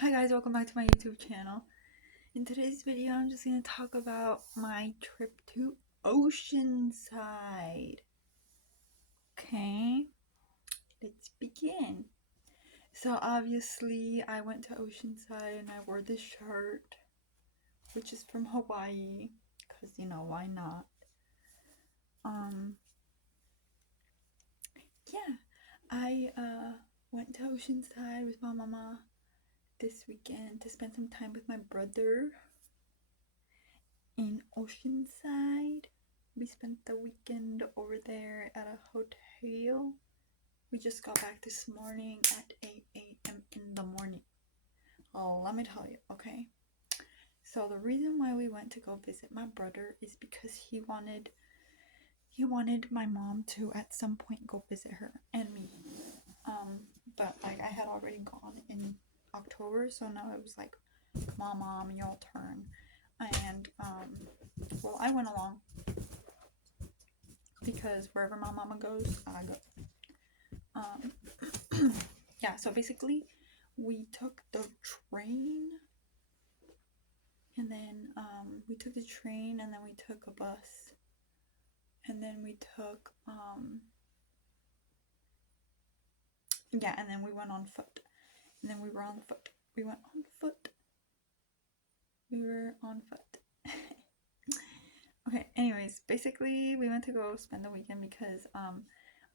Hi guys, welcome back to my YouTube channel. In today's video, I'm just going to talk about my trip to Oceanside. Okay, let's begin. So obviously, I went to Oceanside and I wore this shirt, which is from Hawaii, because why not? Yeah, I went to Oceanside with my mama this weekend to spend some time with my brother in Oceanside. We spent the weekend over there at a hotel. We just got back this morning at 8 a.m. in the morning. Oh, let me tell you, okay? So the reason why we went to go visit my brother is because he wanted my mom to at some point go visit her and me. But like I had already gone in October, so now it was like, come on, mom, your turn. And well, I went along because wherever my mama goes, I go. Yeah, so basically, we took the train, and then we took the train, and then we took a bus, and then we took yeah, and then we went on foot, and then we were on foot. We went on foot. We were on foot. Okay, anyways, basically we went to go spend the weekend because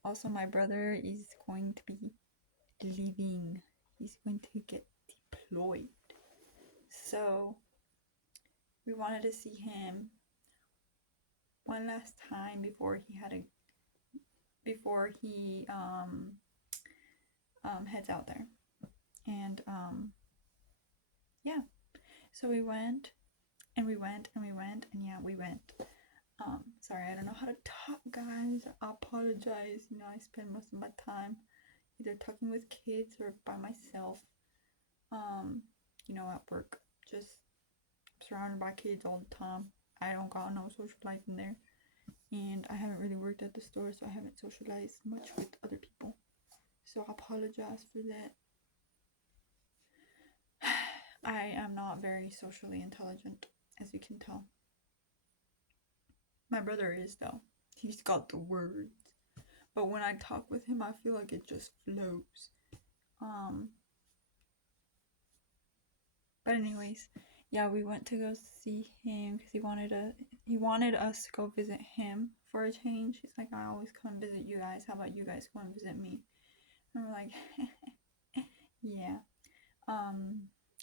also my brother is going to be leaving. He's going to get deployed. So we wanted to see him one last time before he heads out there. And yeah, so we went and we went and we went and yeah, we went. Sorry, I don't know how to talk, guys. I apologize. I spend most of my time either talking with kids or by myself. At work, just surrounded by kids all the time. I don't got no social life in there, and I haven't really worked at the store, so I haven't socialized much with other people. So I apologize for that. I am not very socially intelligent, as you can tell. My brother is, though. He's got the words. But when I talk with him, I feel like it just flows. But anyways, yeah, we went to go see him because he wanted us to go visit him for a change. He's like, I always come visit you guys. How about you guys go and visit me? And we're like, yeah.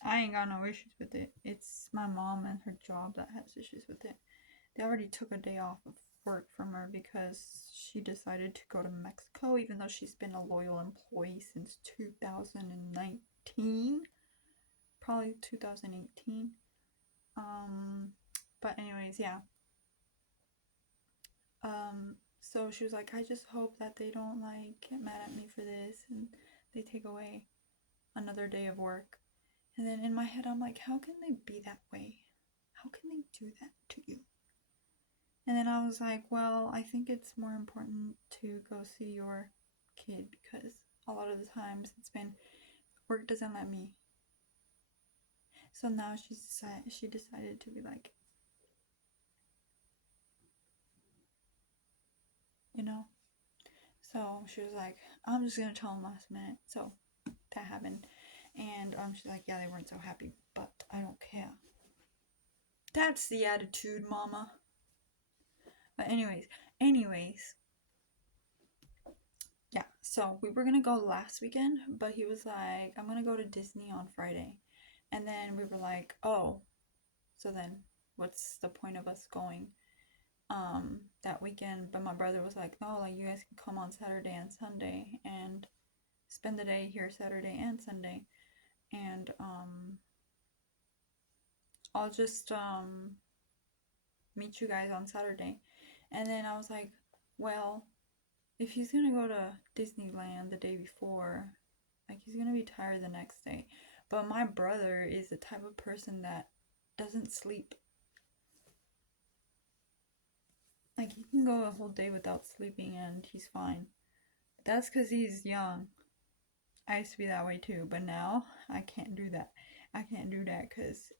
I ain't got no issues with it. It's my mom and her job that has issues with it. They already took a day off of work from her because she decided to go to Mexico, even though she's been a loyal employee since 2019, probably 2018. But anyways, yeah. So she was like, I just hope that they don't get mad at me for this and they take away another day of work. And then in my head, I'm like, how can they be that way? How can they do that to you? And then I was like, well, I think it's more important to go see your kid because a lot of the times it's been work doesn't let me. So now she decided to be like, So she was like, I'm just gonna tell him last minute. So that happened. And she's like, yeah, they weren't so happy, but I don't care. That's the attitude, mama. But anyways, yeah, so we were gonna go last weekend, but he was like, I'm gonna go to Disney on Friday. And then we were like, oh, so then what's the point of us going that weekend? But my brother was like, no, like you guys can come on Saturday and Sunday and spend the day here Saturday and Sunday. And I'll just meet you guys on Saturday. And then I was like, well, if he's gonna go to Disneyland the day before, like he's gonna be tired the next day. But my brother is the type of person that doesn't sleep. Like he can go a whole day without sleeping and he's fine. That's because he's young. I used to be that way too, but now I can't do that. I can't do that because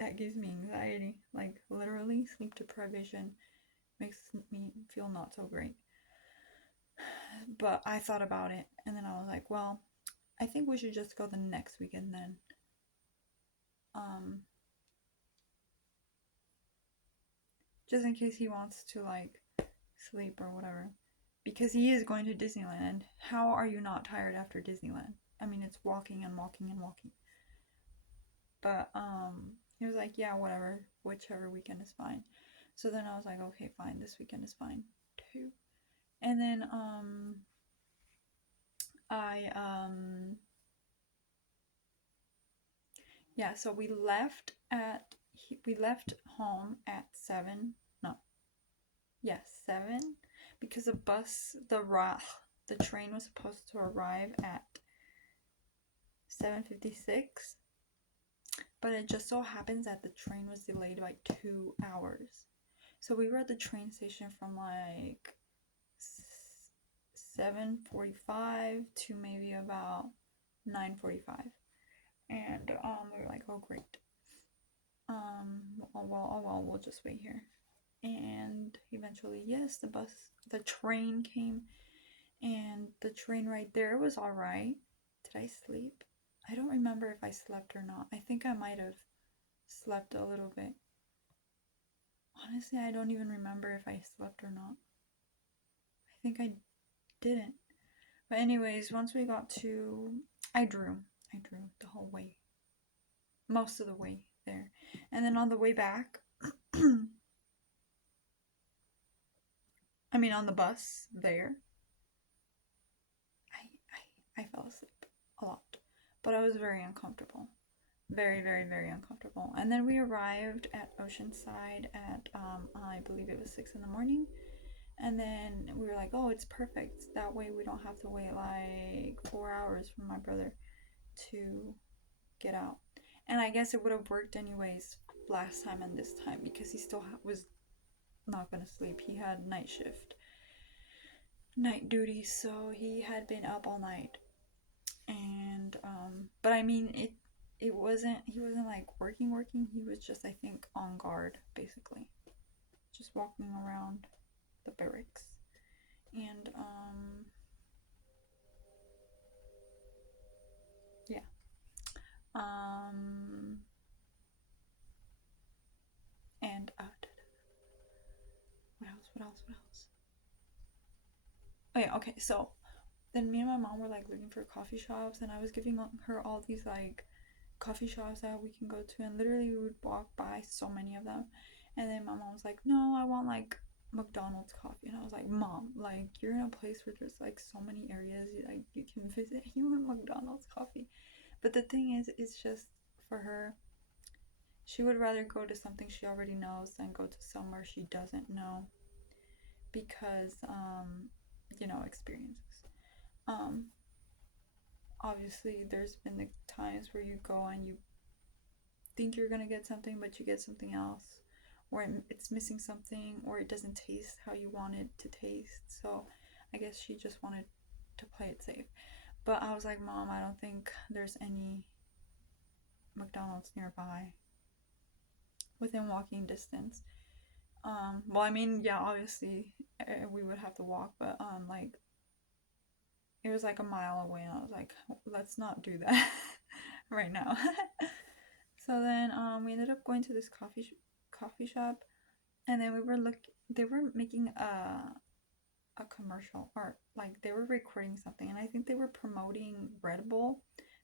that gives me anxiety. Like, literally, sleep deprivation makes me feel not so great. But I thought about it, and then I was like, well, I think we should just go the next weekend then. Um, just in case he wants to, like, sleep or whatever. Because he is going to Disneyland. How are you not tired after Disneyland? I mean, it's walking and walking and walking. But he was like, yeah, whatever, whichever weekend is fine. So then I was like, okay, fine, this weekend is fine too. And then I yeah, so we left home at 7. No. Yes, 7, because the train was supposed to arrive at 7:56, but it just so happens that the train was delayed by 2 hours. So we were at the train station from like 7:45 to maybe about 9:45. And we were like, oh great. Oh well, we'll just wait here. And eventually, yes, the train came, and the train right there was all right. Did I sleep? I don't remember if I slept or not. I think I might have slept a little bit. Honestly, I don't even remember if I slept or not. I think I didn't. But anyways, once we got to, I drew. I drew the whole way, most of the way there, and then on the way back, I mean on the bus there, I fell asleep a lot, but I was very uncomfortable, very very very uncomfortable. And then we arrived at Oceanside at I believe it was 6 in the morning, and then we were like, oh, it's perfect. That way we don't have to wait like 4 hours for my brother to get out. And I guess it would have worked anyways last time and this time because he still was not gonna sleep. He had night duty, so he had been up all night. And but I mean it wasn't he wasn't like working. He was just, I think, on guard basically, just walking around the barracks. And yeah. Um and what else? What else? Oh yeah, okay. So then me and my mom were like looking for coffee shops, and I was giving her all these like coffee shops that we can go to, and literally we would walk by so many of them. And then my mom was like, no, I want like McDonald's coffee. And I was like, mom, like, you're in a place where there's like so many areas like you can visit. You want McDonald's coffee? But the thing is, it's just, for her, she would rather go to something she already knows than go to somewhere she doesn't know, because experiences. um Obviously there's been the times where you go and you think you're gonna get something, but you get something else, or it's missing something, or it doesn't taste how you want it to taste. So I guess she just wanted to play it safe. But I was like, mom, I don't think there's any McDonald's nearby within walking distance. Well, I mean, yeah, obviously we would have to walk, but like it was like a mile away, and I was like, let's not do that right now. So then we ended up going to this coffee shop, and then they were making a commercial, or like they were recording something, and I think they were promoting Red Bull,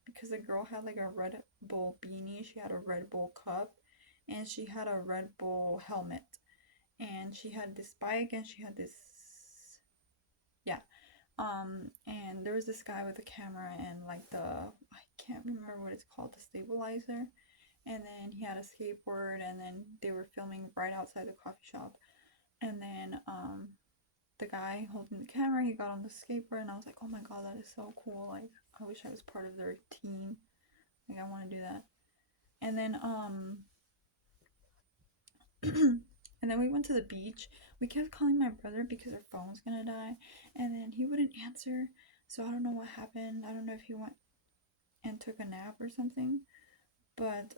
because the girl had like a Red Bull beanie, she had a Red Bull cup, and she had a Red Bull helmet, and she had this bike, and she had this, yeah. And there was this guy with a camera and like I can't remember what it's called, the stabilizer. And then he had a skateboard, and then they were filming right outside the coffee shop. And then the guy holding the camera, he got on the skateboard, and I was like, oh my god, that is so cool. Like, I wish I was part of their team. Like, I want to do that. And then and then we went to the beach. We kept calling my brother because our phone was gonna die, and then he wouldn't answer. So I don't know what happened. I don't know if he went and took a nap or something. But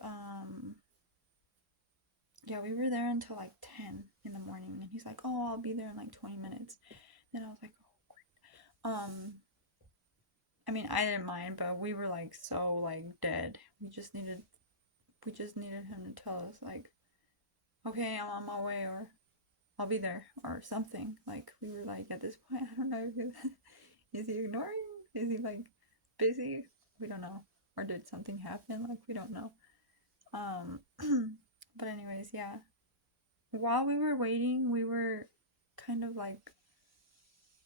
yeah, we were there until like 10 in the morning, and he's like, "Oh, I'll be there in like 20 minutes." Then I was like, "Oh, great." I mean, I didn't mind, but we were like so like dead. We just needed him to tell us like, "Okay, I'm on my way," or "I'll be there," or something. Like we were like at this point, I don't know if is he ignoring? Is he like busy? We don't know. Or did something happen? Like we don't know. Um but anyways, yeah. While we were waiting, we were kind of like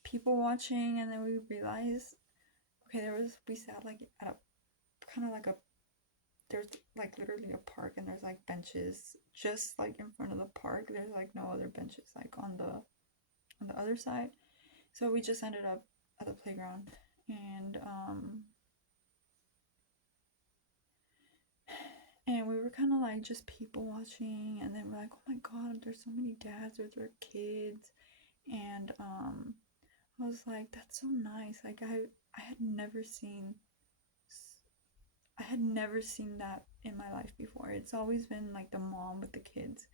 people watching, and then we realized, okay, we sat like at a kind of like a, there's like literally a park, and there's like benches just like in front of the park. There's like no other benches like on the other side. So we just ended up at the playground, and we were kind of like just people watching, and then we're like, oh my god, there's so many dads with their kids, and I was like, that's so nice. Like I had never seen that in my life before. It's always been like the mom with the kids,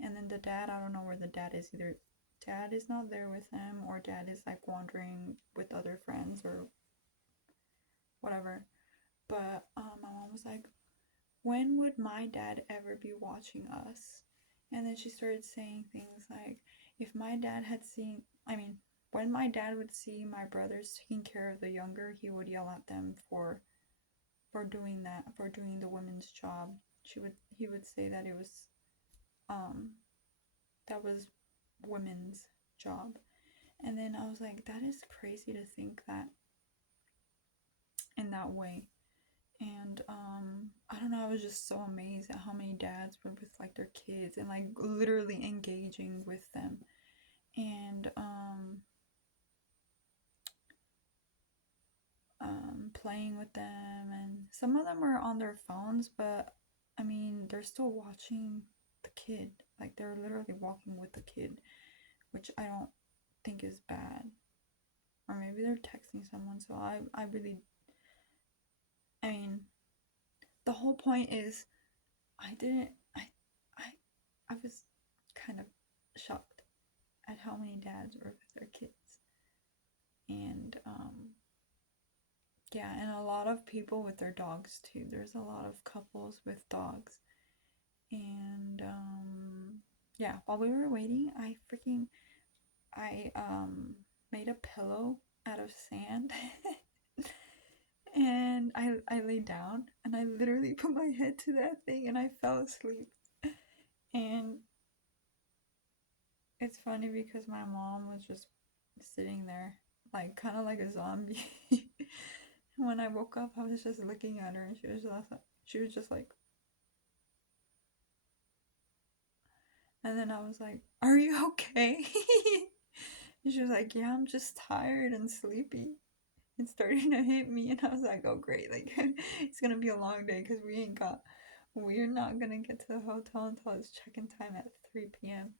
and then the dad. I don't know where the dad is. Either dad is not there with them, or dad is like wandering with other friends or whatever. But my mom was like, when would my dad ever be watching us? And then she started saying things like, if my dad had seen, I mean, when my dad would see my brothers taking care of the younger, he would yell at them for doing that, for doing the women's job. He would say that it was um that was women's job. And then I was like, that is crazy to think that in that way. And I don't know, I was just so amazed at how many dads were with like their kids and like literally engaging with them, and playing with them, and some of them were on their phones, but I mean they're still watching the kid, like they're literally walking with the kid, which I don't think is bad. Or maybe they're texting someone. So I really, I mean, the whole point is I didn't I I was kind of shocked at how many dads were with their kids. And yeah, and a lot of people with their dogs too. There's a lot of couples with dogs. And yeah, while we were waiting, I made a pillow out of sand. And I lay down, and I literally put my head to that thing, and I fell asleep. And it's funny because my mom was just sitting there, like kind of like a zombie. When I woke up, I was just looking at her, and she was just like, and then I was like, "Are you okay?" And she was like, "Yeah, I'm just tired and sleepy. It's starting to hit me." And I was like, "Oh great, like it's gonna be a long day because we're not gonna get to the hotel until it's check-in time at 3 p.m."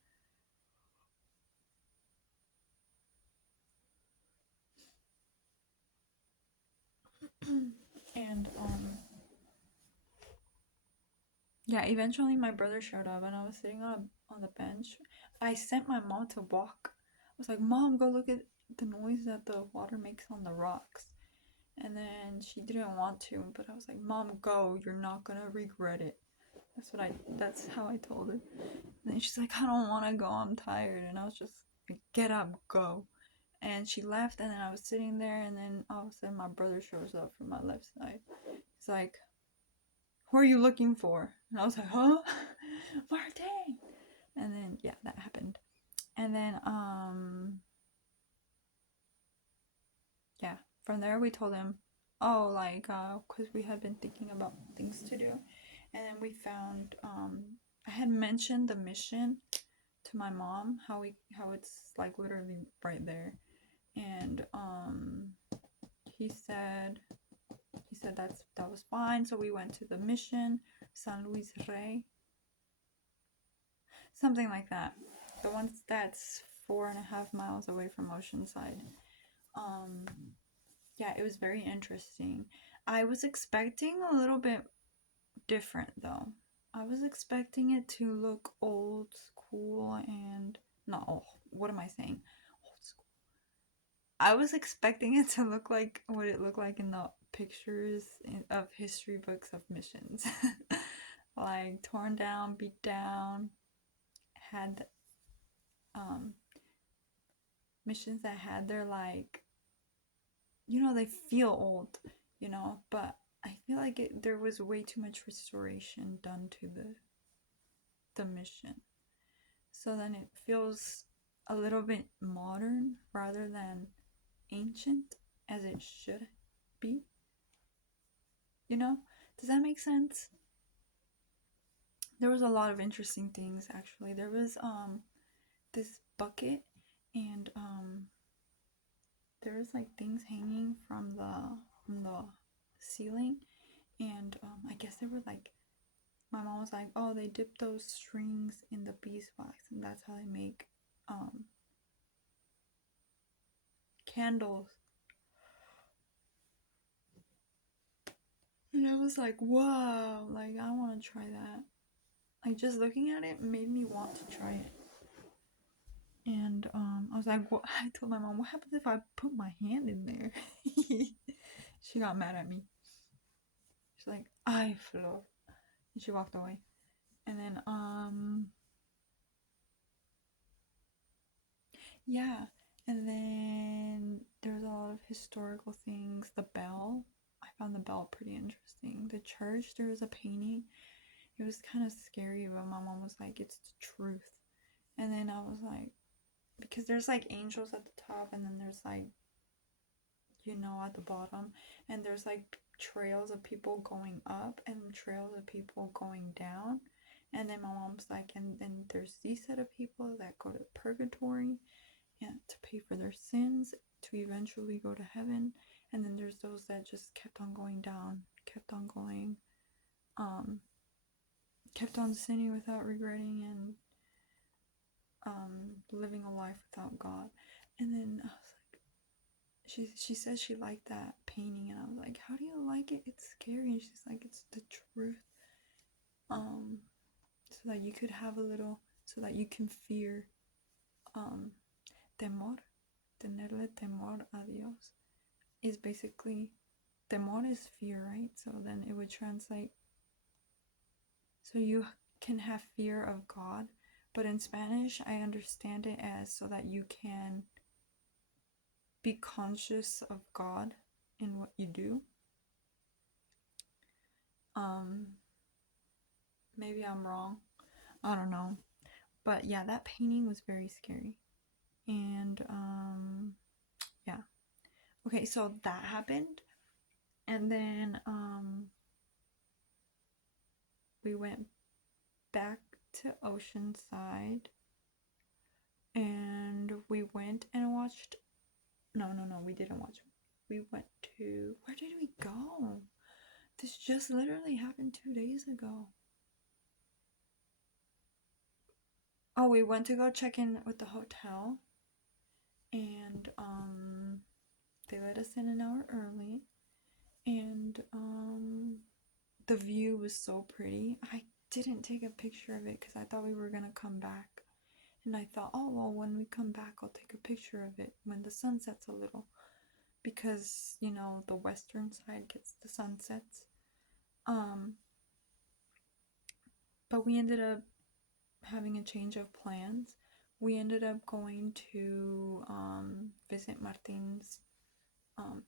And yeah, eventually my brother showed up, and I was sitting on the bench. I sent my mom to walk. I was like, "Mom, go look at the noise that the water makes on the rocks." And then she didn't want to, but I was like, "Mom, go. You're not gonna regret it." That's how I told her. And then she's like, "I don't want to go. I'm tired." And I was just like, "Get up, go." And she left, and then I was sitting there, and then all of a sudden my brother shows up from my left side. He's like, "Who are you looking for?" And I was like, "Huh?" Martin. And then yeah, that happened. And then yeah, from there we told him, oh, like because we had been thinking about things to do. And then we found I had mentioned the mission to my mom, how it's like literally right there. And he said that was fine. So we went to the mission, San Luis Rey, something like that. The one that's 4.5 miles away from Oceanside. Um, yeah, it was very interesting. I was expecting a little bit different though. I was expecting it to look old school and not old. What am I saying? Old school. I was expecting it to look like what it looked like in the pictures of history books of missions. Like torn down, beat down, had missions that had their like, they feel old, but I feel like there was way too much restoration done to the mission. So then it feels a little bit modern rather than ancient as it should be. You know? Does that make sense? There was a lot of interesting things actually. There was this bucket and there was like things hanging from the ceiling and I guess they were like my mom was like, oh, they dip those strings in the beeswax and that's how they make candles. And I was like, wow, like I want to try that. Like just looking at it made me want to try it. And I was like, what? I told my mom, what happens if I put my hand in there? She got mad at me. She's like, I float. And she walked away. And then yeah. And then there's a lot of historical things. The bell. I found the bell pretty interesting. The church, there was a painting. It was kind of scary, but my mom was like, it's the truth. And then I was like, because there's like angels at the top, and then there's like, at the bottom, and there's like trails of people going up and trails of people going down. And then my mom's like, and then there's these set of people that go to purgatory and to pay for their sins to eventually go to heaven. And then there's those that just kept on going down, kept on going, kept on sinning without regretting and living a life without God. And then I was like, she said she liked that painting, and I was like, how do you like it? It's scary. And she's like, it's the truth. So that you could have a little, so that you can fear, temor, tenerle temor a Dios, is basically, temor is fear, right? So then it would translate, so you can have fear of God, but in Spanish, I understand it as so that you can be conscious of God in what you do. Maybe I'm wrong. I don't know. But yeah, that painting was very scary. And yeah. Okay, so that happened. And then we went back to Oceanside and we went and watched, no, we didn't watch. We went to, where did we go? This just literally happened 2 days ago. Oh, we went to go check in with the hotel, and they let us in an hour early, and the view was so pretty. I didn't take a picture of it because I thought we were gonna come back, and I thought, oh well, when we come back, I'll take a picture of it when the sun sets a little, because the western side gets the sunsets. But we ended up having a change of plans. We ended up going to visit Martin's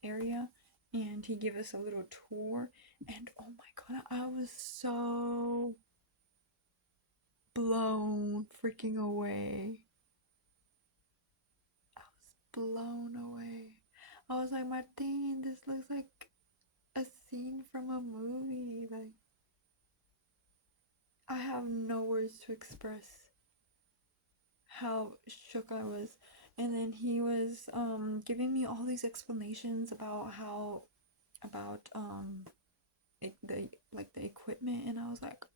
area, and he gave us a little tour. And oh my god, I was so blown freaking away. I was blown away. I was like, Martin, this looks like a scene from a movie. Like, I have no words to express how shook I was. And then he was giving me all these explanations about the equipment, and I was like,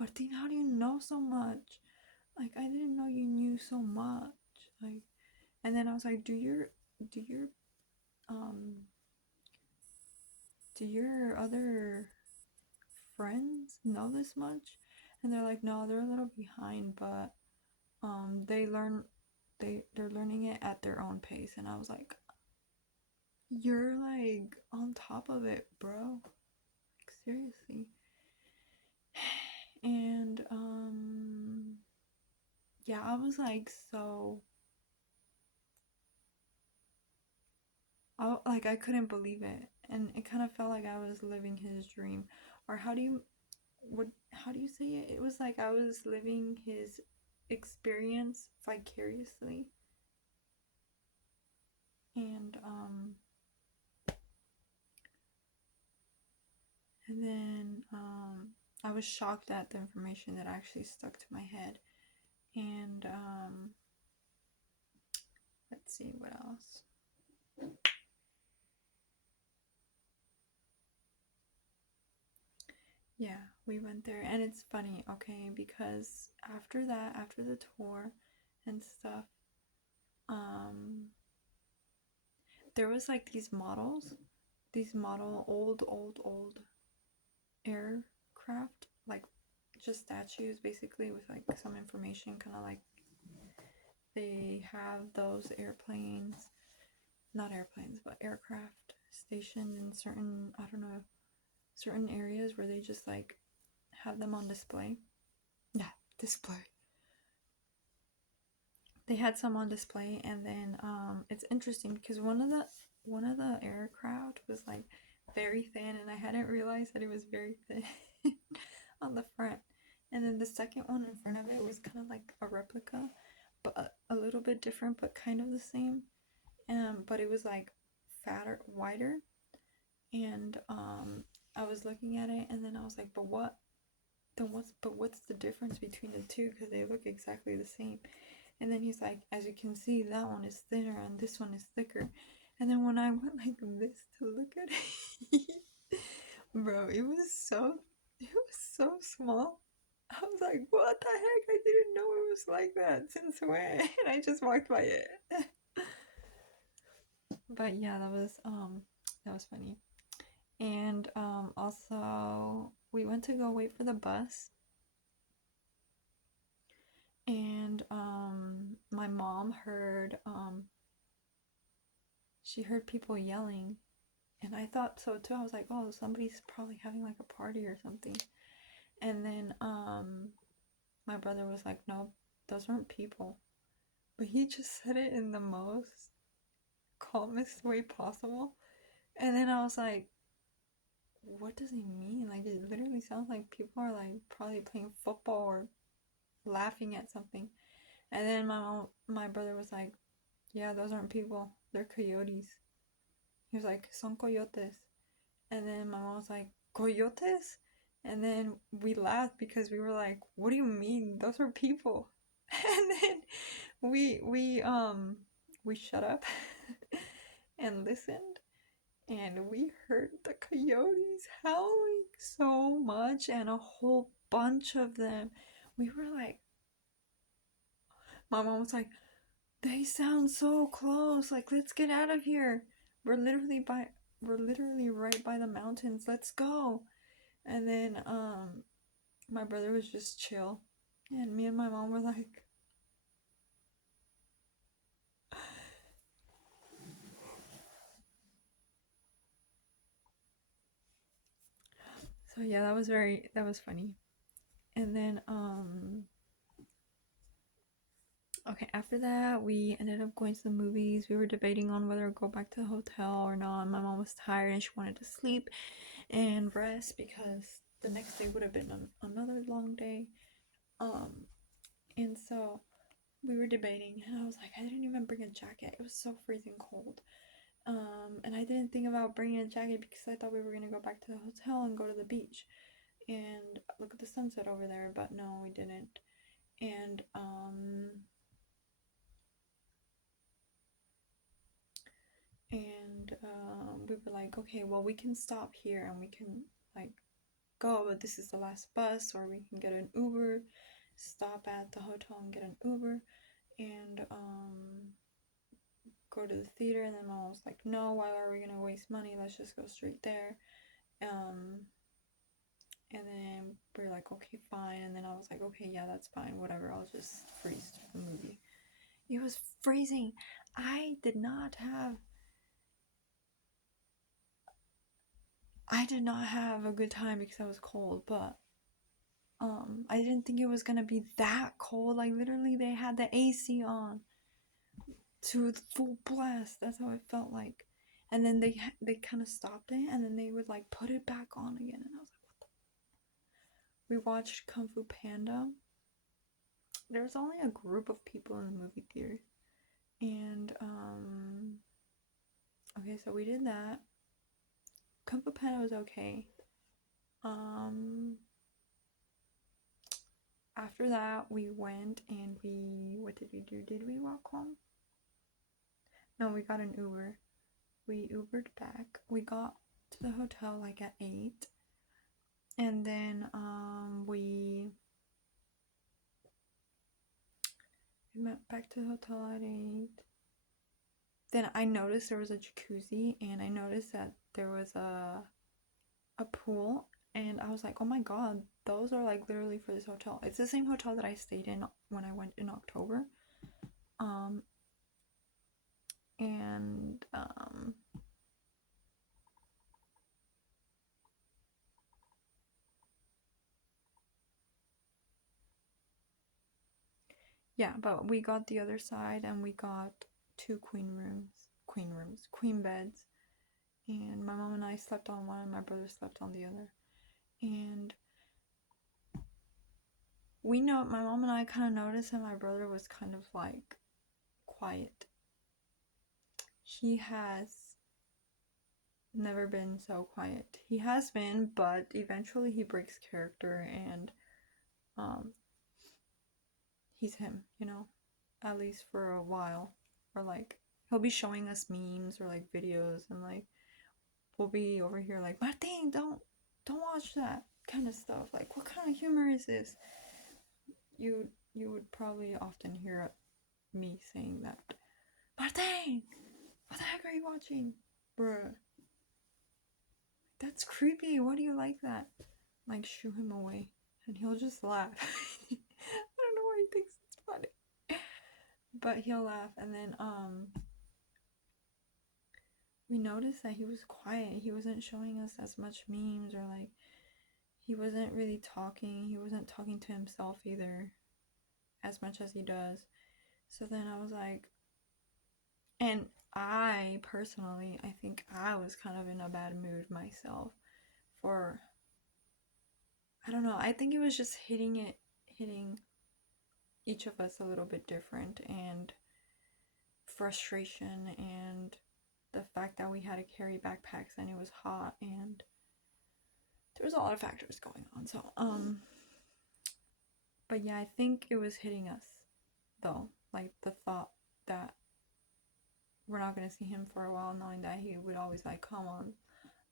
Martin, how do you know so much? Like, I didn't know you knew so much. Like, and then I was like, do your do your other friends know this much? And they're like, no, they're a little behind, but they're learning it at their own pace. And I was like, you're like on top of it, bro. Like, seriously. And yeah, I was like, so I couldn't believe it, and it kind of felt like I was living his dream. Or how do you say it? It was like I was living his experience vicariously. And then I was shocked at the information that actually stuck to my head. And let's see what else. Yeah, we went there, and it's funny, okay, because after that, after the tour and stuff, there was like these model old aircraft, like just statues basically with like some information, kind of like they have those airplanes, not airplanes, but aircraft stationed in certain, I don't know, certain areas where they just like have them on display. Yeah, display. They had some on display, and then it's interesting because one of the aircraft was like very thin, and I hadn't realized that it was very thin on the front. And then the second one in front of it was kind of like a replica, but a little bit different, but kind of the same. But it was like fatter, wider, and I was looking at it, and then I was like, but what? Then what's the difference between the two? Because they look exactly the same. And then he's like, as you can see, that one is thinner and this one is thicker. And then when I went like this to look at it, bro, it was so small. I was like, what the heck? I didn't know it was like that. Since when? And I just walked by it. But yeah, that was funny. And also we went to go wait for the bus, and my mom heard she heard people yelling, and I thought so too. I was like, oh, somebody's probably having like a party or something. And then my brother was like, no, those aren't people. But he just said it in the most calmest way possible. And then I was like, what does he mean? Like, it literally sounds like people are like probably playing football or laughing at something. And then my brother was like, yeah, those aren't people, they're coyotes. He was like, son coyotes. And then my mom was like, coyotes? And then we laughed because we were like, what do you mean? Those are people. And then we shut up and listened, and we heard the coyotes howling so much, and a whole bunch of them. We were like, my mom was like, they sound so close, like, let's get out of here. We're literally right by the mountains, let's go. And then my brother was just chill, and me and my mom were like, so yeah, that was funny. And then okay, after that we ended up going to the movies. We were debating on whether to go back to the hotel or not. My mom was tired and she wanted to sleep and rest because the next day would have been another long day. And so we were debating, and I was like, I didn't even bring a jacket. It was so freezing cold. And I didn't think about bringing a jacket because I thought we were gonna go back to the hotel and go to the beach and look at the sunset over there, but no, we didn't. And we were like, okay, well, we can stop here and we can like go, but this is the last bus, or we can get an Uber, stop at the hotel and get an Uber, and go to the theater. And then mom was like, no, why are we gonna waste money? Let's just go straight there. And then we're like, okay, fine. And then I was like, okay, yeah, that's fine, whatever. I'll just freeze the movie. It was freezing. I did not have a good time because I was cold, but I didn't think it was gonna be that cold. Like literally they had the AC on to the full blast. That's how it felt like. And then they kind of stopped it, and then they would like put it back on again, and I was like, what the? We watched Kung Fu Panda. There was only a group of people in the movie theater, and okay, so we did that. Kung Fu Panda was okay. After that, we went and what did we do? Did we walk home? No, we got an Uber. We Ubered back. We got to the hotel like at 8. And then we went back to the hotel at 8. Then I noticed there was a jacuzzi, and I noticed that there was a pool, and I was like, oh my god, those are like literally for this hotel. It's the same hotel that I stayed in when I went in October. And yeah, but we got the other side, and we got 2 queen beds, and my mom and I slept on one, and my brother slept on the other. And my mom and I kind of noticed that my brother was kind of like quiet. He has never been so quiet. He has been, but eventually he breaks character, and he's him, at least for a while. Or like he'll be showing us memes or like videos, and like we'll be over here like, Martin, don't watch that kind of stuff. Like, what kind of humor is this? You would probably often hear me saying that. Martin, what the heck are you watching? Bruh. That's creepy. Why do you like that? Like, shoo him away. And he'll just laugh. I don't know why he thinks it's funny. But he'll laugh. And then, we noticed that he was quiet. He wasn't showing us as much memes, or like, he wasn't really talking. He wasn't talking to himself either as much as he does. So then I was like, and I personally, I think I was kind of in a bad mood myself for, I don't know, I think it was just hitting each of us a little bit different, and frustration, and the fact that we had to carry backpacks and it was hot, and there was a lot of factors going on. So but yeah, I think it was hitting us though, like the thought that we're not going to see him for a while, knowing that he would always like come on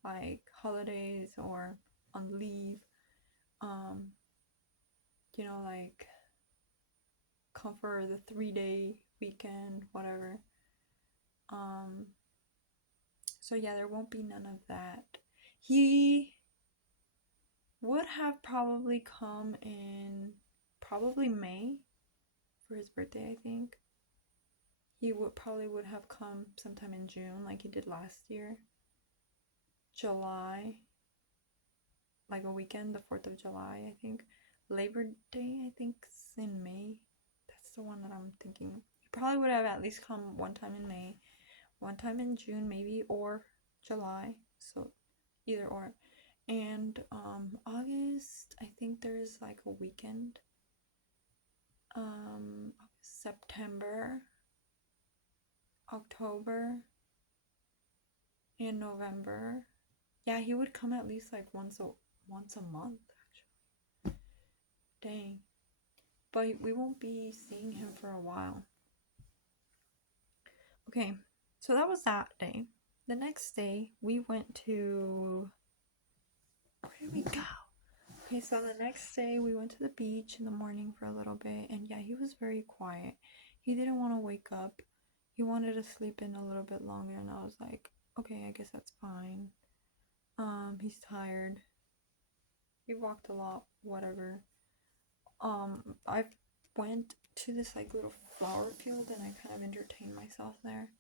like holidays or on leave, like come for the 3-day weekend, whatever. So yeah, there won't be none of that. He would have probably come in probably May for his birthday, I think. He would have come sometime in June like he did last year. July, like a weekend, the 4th of July, I think. Labor Day, I think, is in May. That's the one that I'm thinking. He probably would have at least come one time in May, one time in June maybe, or July. So either or. And August, I think there's like a weekend. September, October, and November. Yeah, he would come at least like once a month, actually. Dang. But we won't be seeing him for a while. Okay, so that was that day. The next day, we went to... Where did we go? Okay, so the next day, we went to the beach in the morning for a little bit. And yeah, he was very quiet. He didn't want to wake up. He wanted to sleep in a little bit longer. And I was like, okay, I guess that's fine. He's tired. He walked a lot, whatever. I went to this like little flower field and I kind of entertained myself there.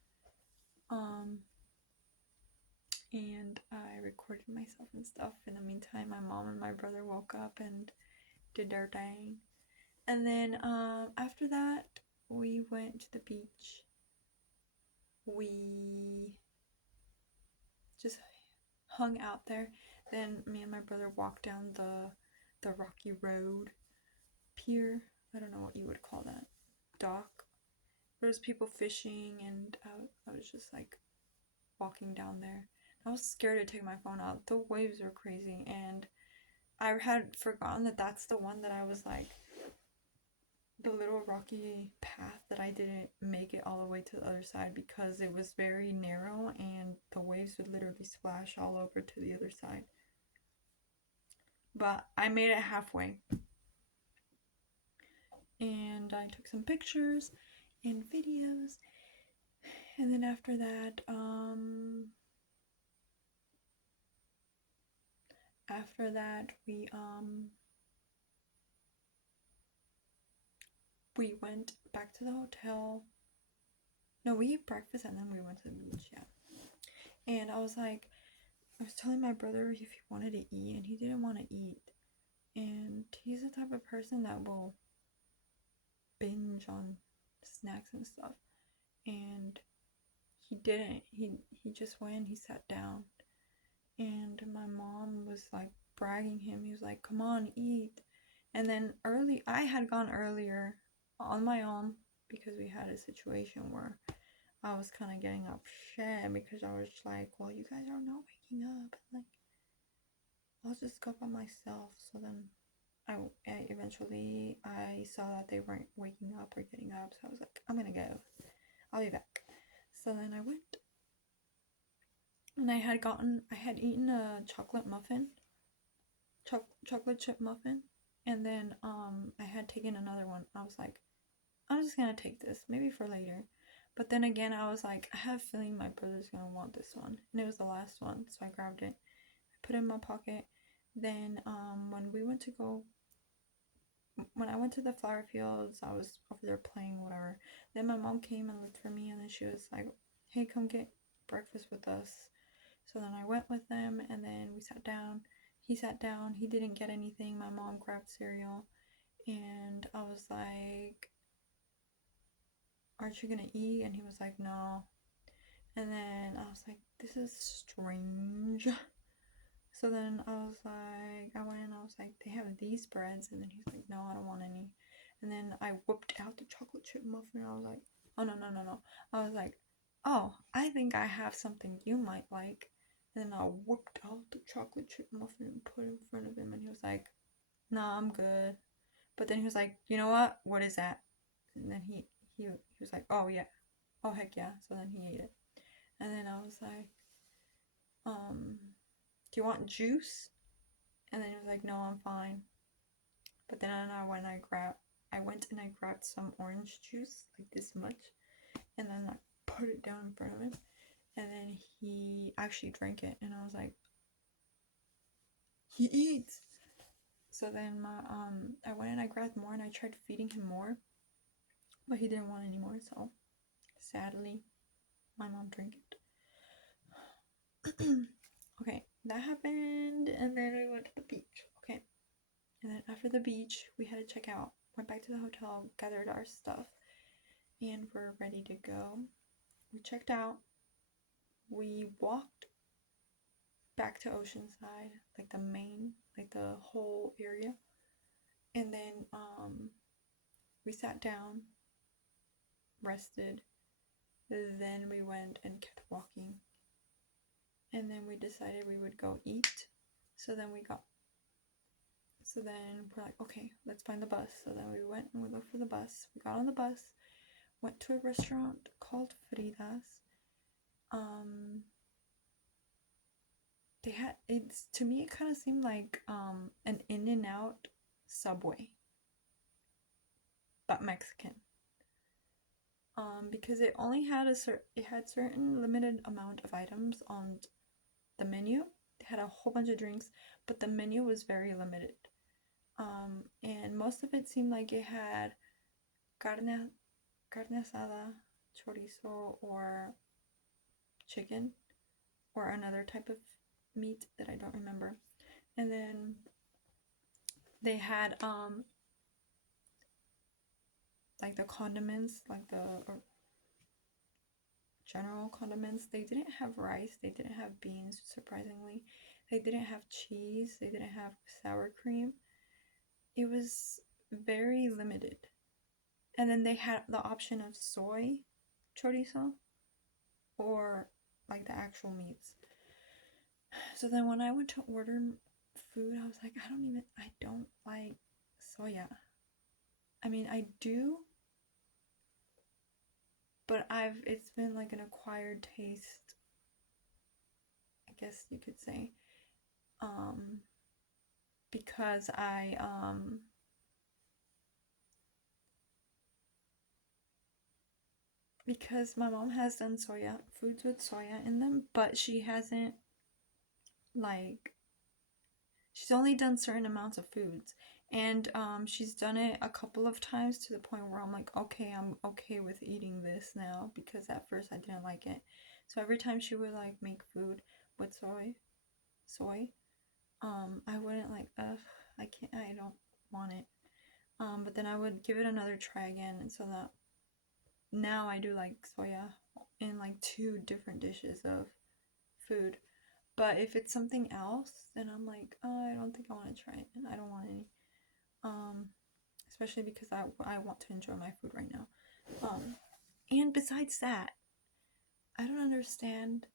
And I recorded myself and stuff. In the meantime, my mom and my brother woke up and did their thing. And then after that, we went to the beach. We just hung out there. Then me and my brother walked down the rocky road pier. I don't know what you would call that. Dock. There was people fishing, and I was just like walking down there. I was scared to take my phone out. The waves were crazy, and I had forgotten that that's the one that I was like, the little rocky path that I didn't make it all the way to the other side because it was very narrow and the waves would literally splash all over to the other side. But I made it halfway. And I took some pictures and videos. And then after that, we went back to the hotel. No, we ate breakfast and then we went to the beach, yeah. And I was telling my brother if he wanted to eat, and he didn't want to eat. And he's the type of person that will binge on snacks and stuff. And he didn't. He just went, he sat down. And my mom was like bragging him. He was like, "Come on, eat." And then I had gone earlier on my own because we had a situation where I was kind of getting upset because I was like, "Well, you guys are not waking up. Like, I'll just go by myself." So then I eventually I saw that they weren't waking up or getting up, so I was like, "I'm gonna go. I'll be back." So then I went, and I had eaten a chocolate muffin, chocolate chip muffin, and then I had taken another one. I was like, I'm just gonna take this, maybe for later. But then again, I was like, I have a feeling my brother's gonna want this one, and it was the last one, so I grabbed it, I put it in my pocket. Then when I went to the flower fields, I was over there playing, whatever. Then my mom came and looked for me, and then she was like, "Hey, come get breakfast with us." So then I went with them, and then we sat down. He sat down. He didn't get anything. My mom grabbed cereal, and I was like, "Aren't you gonna eat?" And he was like, "No." And then I was like, "This is strange." So then I went and I was like, "They have these breads." And then he's like, "No, I don't want any." And then I whipped out the chocolate chip muffin. And I was like, "Oh, no, no, no, no." I was like, "Oh, I think I have something you might like." And then I whipped out the chocolate chip muffin and put it in front of him. And he was like, "Nah, I'm good." But then he was like, "You know what? What is that?" And then he was like, "Oh, yeah. Oh, heck yeah." So then he ate it. And then I was like, "Do you want juice?" And then he was like, "No, I'm fine." But then I went and I grabbed some orange juice, like this much, and then I put it down in front of him, and then he actually drank it, and I was like, he eats. So then I went and I grabbed more, and I tried feeding him more, but he didn't want any more. So sadly, my mom drank it. Okay, that happened, and then we went to the beach. Okay, and then after the beach, we had to check out. Went back to the hotel, gathered our stuff, and we're ready to go. We checked out. We walked back to Oceanside, like the whole area. And then we sat down, rested. Then we went and kept walking. And then we decided we would go eat. So then we're like, okay, let's find the bus. So then we went and we looked for the bus. We got on the bus, went to a restaurant called Frida's. To me it kind of seemed like an In-N-Out Subway, but Mexican. Because it only had it had certain limited amount of items on the menu. had a whole bunch of drinks, but the menu was very limited. And most of it seemed like it had carne asada, chorizo, or chicken, or another type of meat that I don't remember. And then they had like the condiments, like the general condiments. They didn't have rice, they didn't have beans, surprisingly. They didn't have cheese, they didn't have sour cream. It was very limited. And then they had the option of soy chorizo or like the actual meats. So then when I went to order food, I was like, I don't like soya. I mean, I do, but it's been like an acquired taste, I guess you could say. Because because my mom has done soya foods with soya in them, but she hasn't, like, she's only done certain amounts of foods, and she's done it a couple of times to the point where I'm like, okay, I'm okay with eating this now, because at first I didn't like it. So every time she would like make food with soy, I wouldn't like, I don't want it. But then I would give it another try again, and so that now I do like soya in like 2 different dishes of food. But if it's something else, then I'm like, oh, I don't think I want to try it, and I don't want any. Um, Especially because I want to enjoy my food right now. And besides that, I don't understand.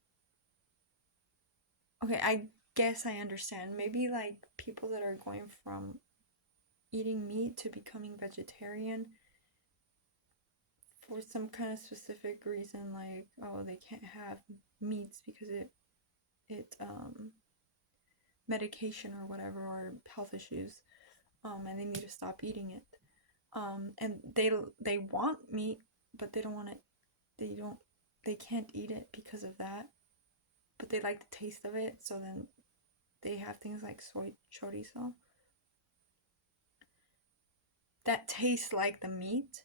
Okay, I guess I understand. Maybe like people that are going from eating meat to becoming vegetarian for some kind of specific reason, like, oh, they can't have meats because it medication or whatever, or health issues, and they need to stop eating it. And they want meat, but they don't want it. They can't eat it because of that. But they like the taste of it, so then they have things like soy chorizo that taste like the meat,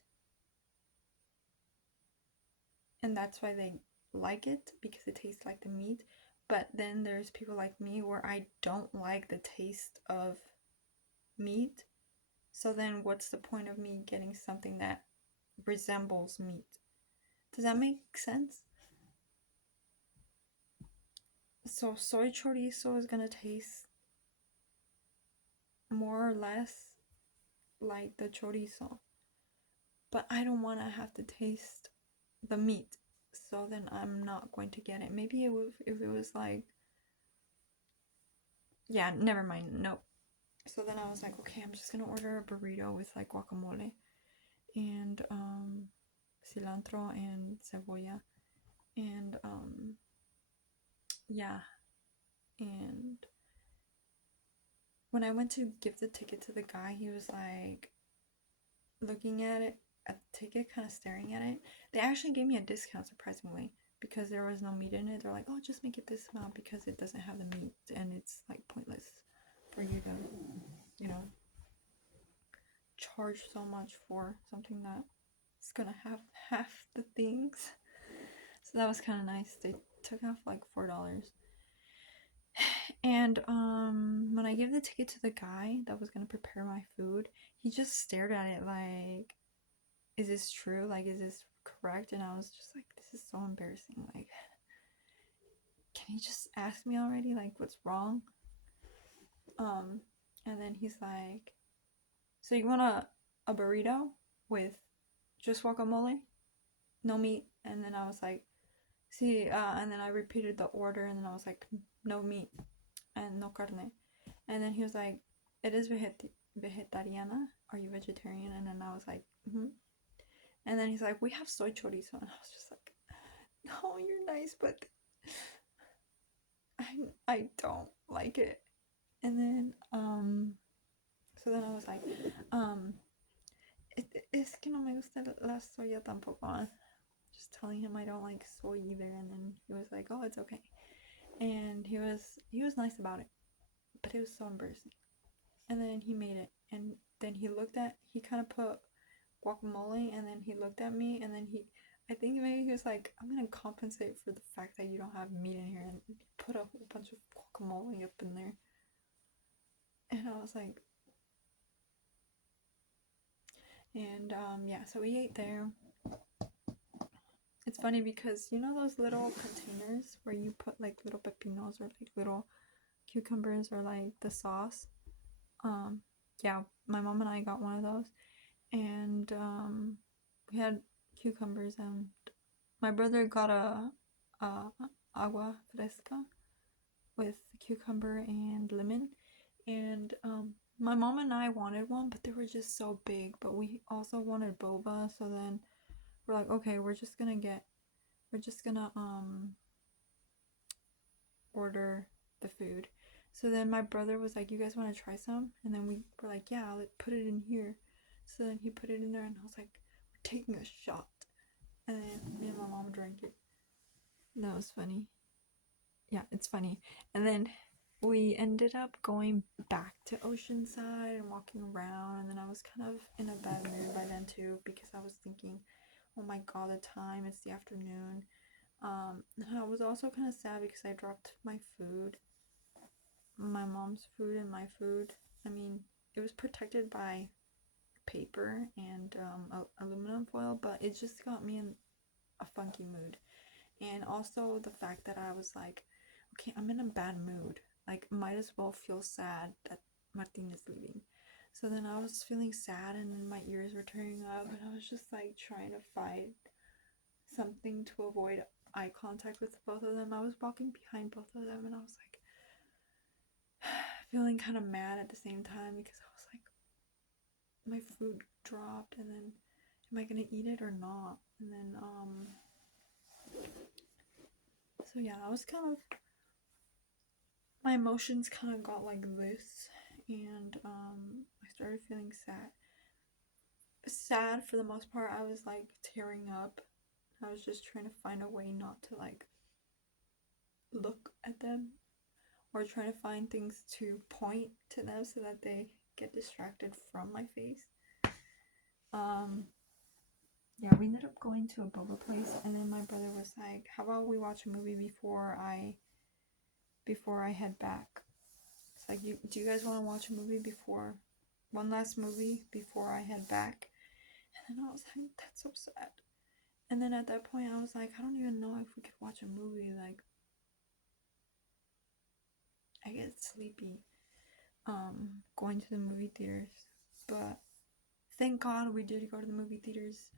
and that's why they like it, because it tastes like the meat. But then there's people like me where I don't like the taste of meat. So then what's the point of me getting something that resembles meat? Does that make sense? So soy chorizo is gonna taste more or less like the chorizo, but I don't want to have to taste the meat, so then I'm not going to get it. Maybe if it was like, yeah, never mind, nope. So then I was like, okay, I'm just gonna order a burrito with like guacamole and cilantro and cebolla, and yeah. And when I went to give the ticket to the guy, he was like looking at the ticket, kind of staring at it. They actually gave me a discount, surprisingly, because there was no meat in it. They're like, oh, just make it this amount because it doesn't have the meat, and it's like pointless for you to, you know, charge so much for something that's gonna have half the things. So that was kind of nice. They took off like $4. And when I gave the ticket to the guy that was gonna prepare my food, he just stared at it like, is this true? Like, is this correct? And I was just like, this is so embarrassing. Like, can you just ask me already? Like, what's wrong? And then he's like, so you want a burrito with just guacamole, no meat? And then I was like, see, and then I repeated the order, and then I was like, no meat and no carne. And then he was like, it is vegetariana. Are you vegetarian? And then I was like, mm-hmm. And then he's like, we have soy chorizo. And I was just like, no, you're nice, but I don't like it. And then so then I was like, es que no me gusta la soya tampoco. Just telling him I don't like soy either, and then he was like, oh, it's okay. and he was nice about it, but it was so embarrassing. And then he made it, and then he kind of put guacamole, and then he looked at me, and then I think maybe he was like, I'm gonna compensate for the fact that you don't have meat in here, and he put a whole bunch of guacamole up in there. And I was like, and yeah, so we ate there. It's funny because you know those little containers where you put like little pepinos or like little cucumbers or like the sauce. Yeah, my mom and I got one of those, and we had cucumbers, and my brother got a agua fresca with cucumber and lemon, and my mom and I wanted one, but they were just so big. But we also wanted boba, so then we're like, okay, we're just gonna order the food. So then my brother was like, you guys want to try some? And then we were like, yeah, let's put it in here. So then he put it in there, and I was like, we're taking a shot. And then me and my mom drank it. That was funny. Yeah, it's funny. And then we ended up going back to Oceanside and walking around. And then I was kind of in a bad mood by then too, because I was thinking, oh my god, the time, it's the afternoon. And I was also kind of sad because I dropped my food, my mom's food and my food. I mean, it was protected by paper and aluminum foil, but it just got me in a funky mood. And also the fact that I was like, okay, I'm in a bad mood. Like, might as well feel sad that Martin is leaving. So then I was feeling sad, and then my ears were turning up, and I was just like trying to find something to avoid eye contact with both of them. I was walking behind both of them, and I was like feeling kind of mad at the same time because I was like, my food dropped, and then am I gonna eat it or not? And then so yeah, I was kind of, my emotions kind of got like this, and I started feeling sad for the most part. I was like tearing up. I was just trying to find a way not to like look at them, or trying to find things to point to them so that they get distracted from my face. Yeah, we ended up going to a boba place, and then my brother was like, how about we watch a movie before I head back? It's like, do you guys want to watch a movie before, one last movie before I head back? And then I was like, that's so sad. And then at that point I was like, I don't even know if we could watch a movie. Like, I get sleepy going to the movie theaters. But thank God we did go to the movie theaters.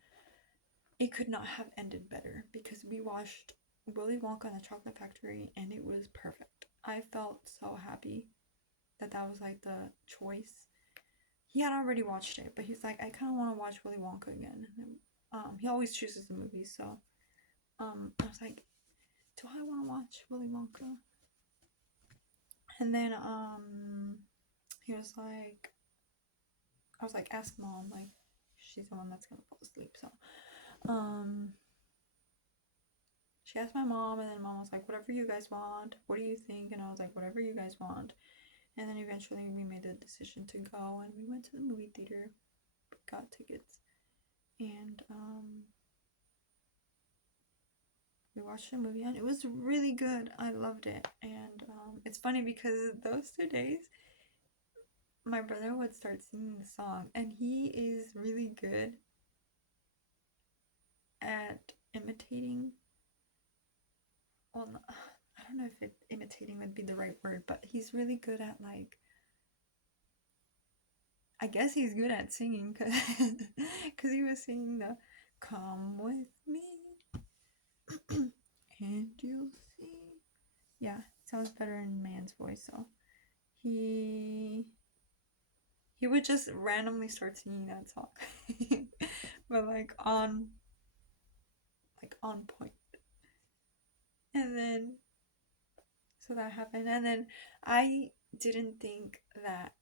It could not have ended better because we watched Willy Wonka and the Chocolate Factory, and it was perfect. I felt so happy that was like the choice. He had already watched it, but he's like, I kind of want to watch Willy Wonka again. And he always chooses the movies, so I was like, do I want to watch Willy Wonka? And then he was like, I was like, ask mom, like, she's the one that's gonna fall asleep. So she asked my mom, and then mom was like, whatever you guys want, what do you think? And I was like, whatever you guys want. And then eventually we made the decision to go, and we went to the movie theater, got tickets, and we watched the movie, and it was really good. I loved it. And it's funny because those 2 days my brother would start singing the song, and he is really good at imitating. Well, I don't know if imitating would be the right word, but he's really good at, like, I guess he's good at singing, because he was singing the "Come with me and you'll see." Yeah, it sounds better in man's voice. So he would just randomly start singing that song, but on point. And then so that happened, and then I didn't think that.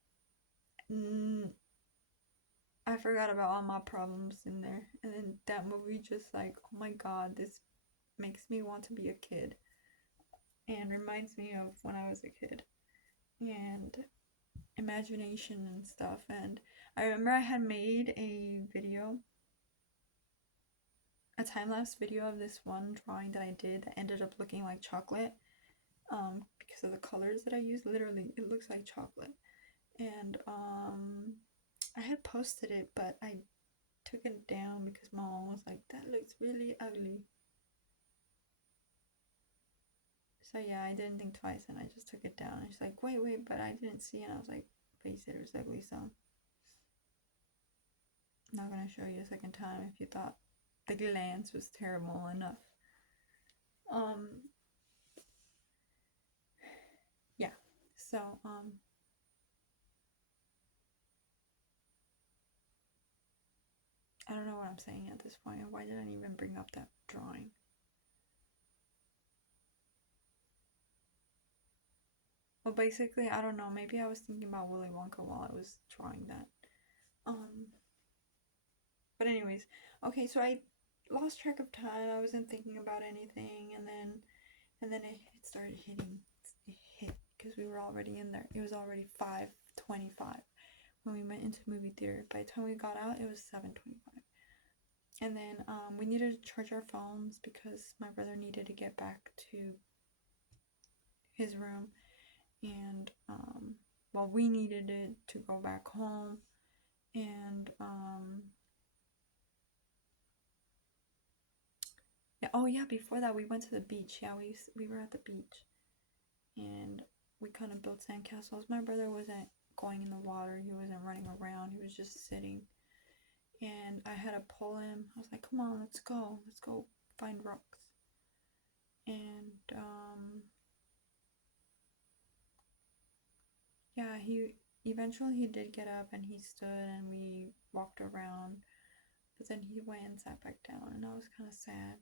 I forgot about all my problems in there, and then that movie just like, oh my god, this makes me want to be a kid. and reminds me of when I was a kid and imagination and stuff. And I remember I had made a video, a time-lapse video of this one drawing that I did that ended up looking like chocolate, because of the colors that I used. Literally, it looks like chocolate. And I had posted it, but I took it down because my mom was like, that looks really ugly. So yeah, I didn't think twice and I just took it down. And she's like, wait, but I didn't see it. And I was like, but you said it was ugly, so I'm not gonna show you a second time if you thought the glance was terrible enough. Um, yeah. So, I don't know what I'm saying at this point. Why did I even bring up that drawing? Well, basically, I don't know. Maybe I was thinking about Willy Wonka while I was drawing that. Um, but anyways, okay. So I lost track of time. I wasn't thinking about anything, and then it started hitting. It hit because we were already in there. It was already 5:25 when we went into movie theater. By the time we got out, it was 7:25. And then we needed to charge our phones because my brother needed to get back to his room, and well, we needed it to go back home. And yeah, oh yeah, before that we went to the beach. Yeah, we were at the beach, and we kind of built sandcastles. My brother wasn't going in the water. He wasn't running around. He was just sitting. And I had to pull him. I was like, "Come on, let's go. Let's go find rocks." And yeah, he eventually he did get up and he stood and we walked around. But then he went and sat back down, and I was kind of sad.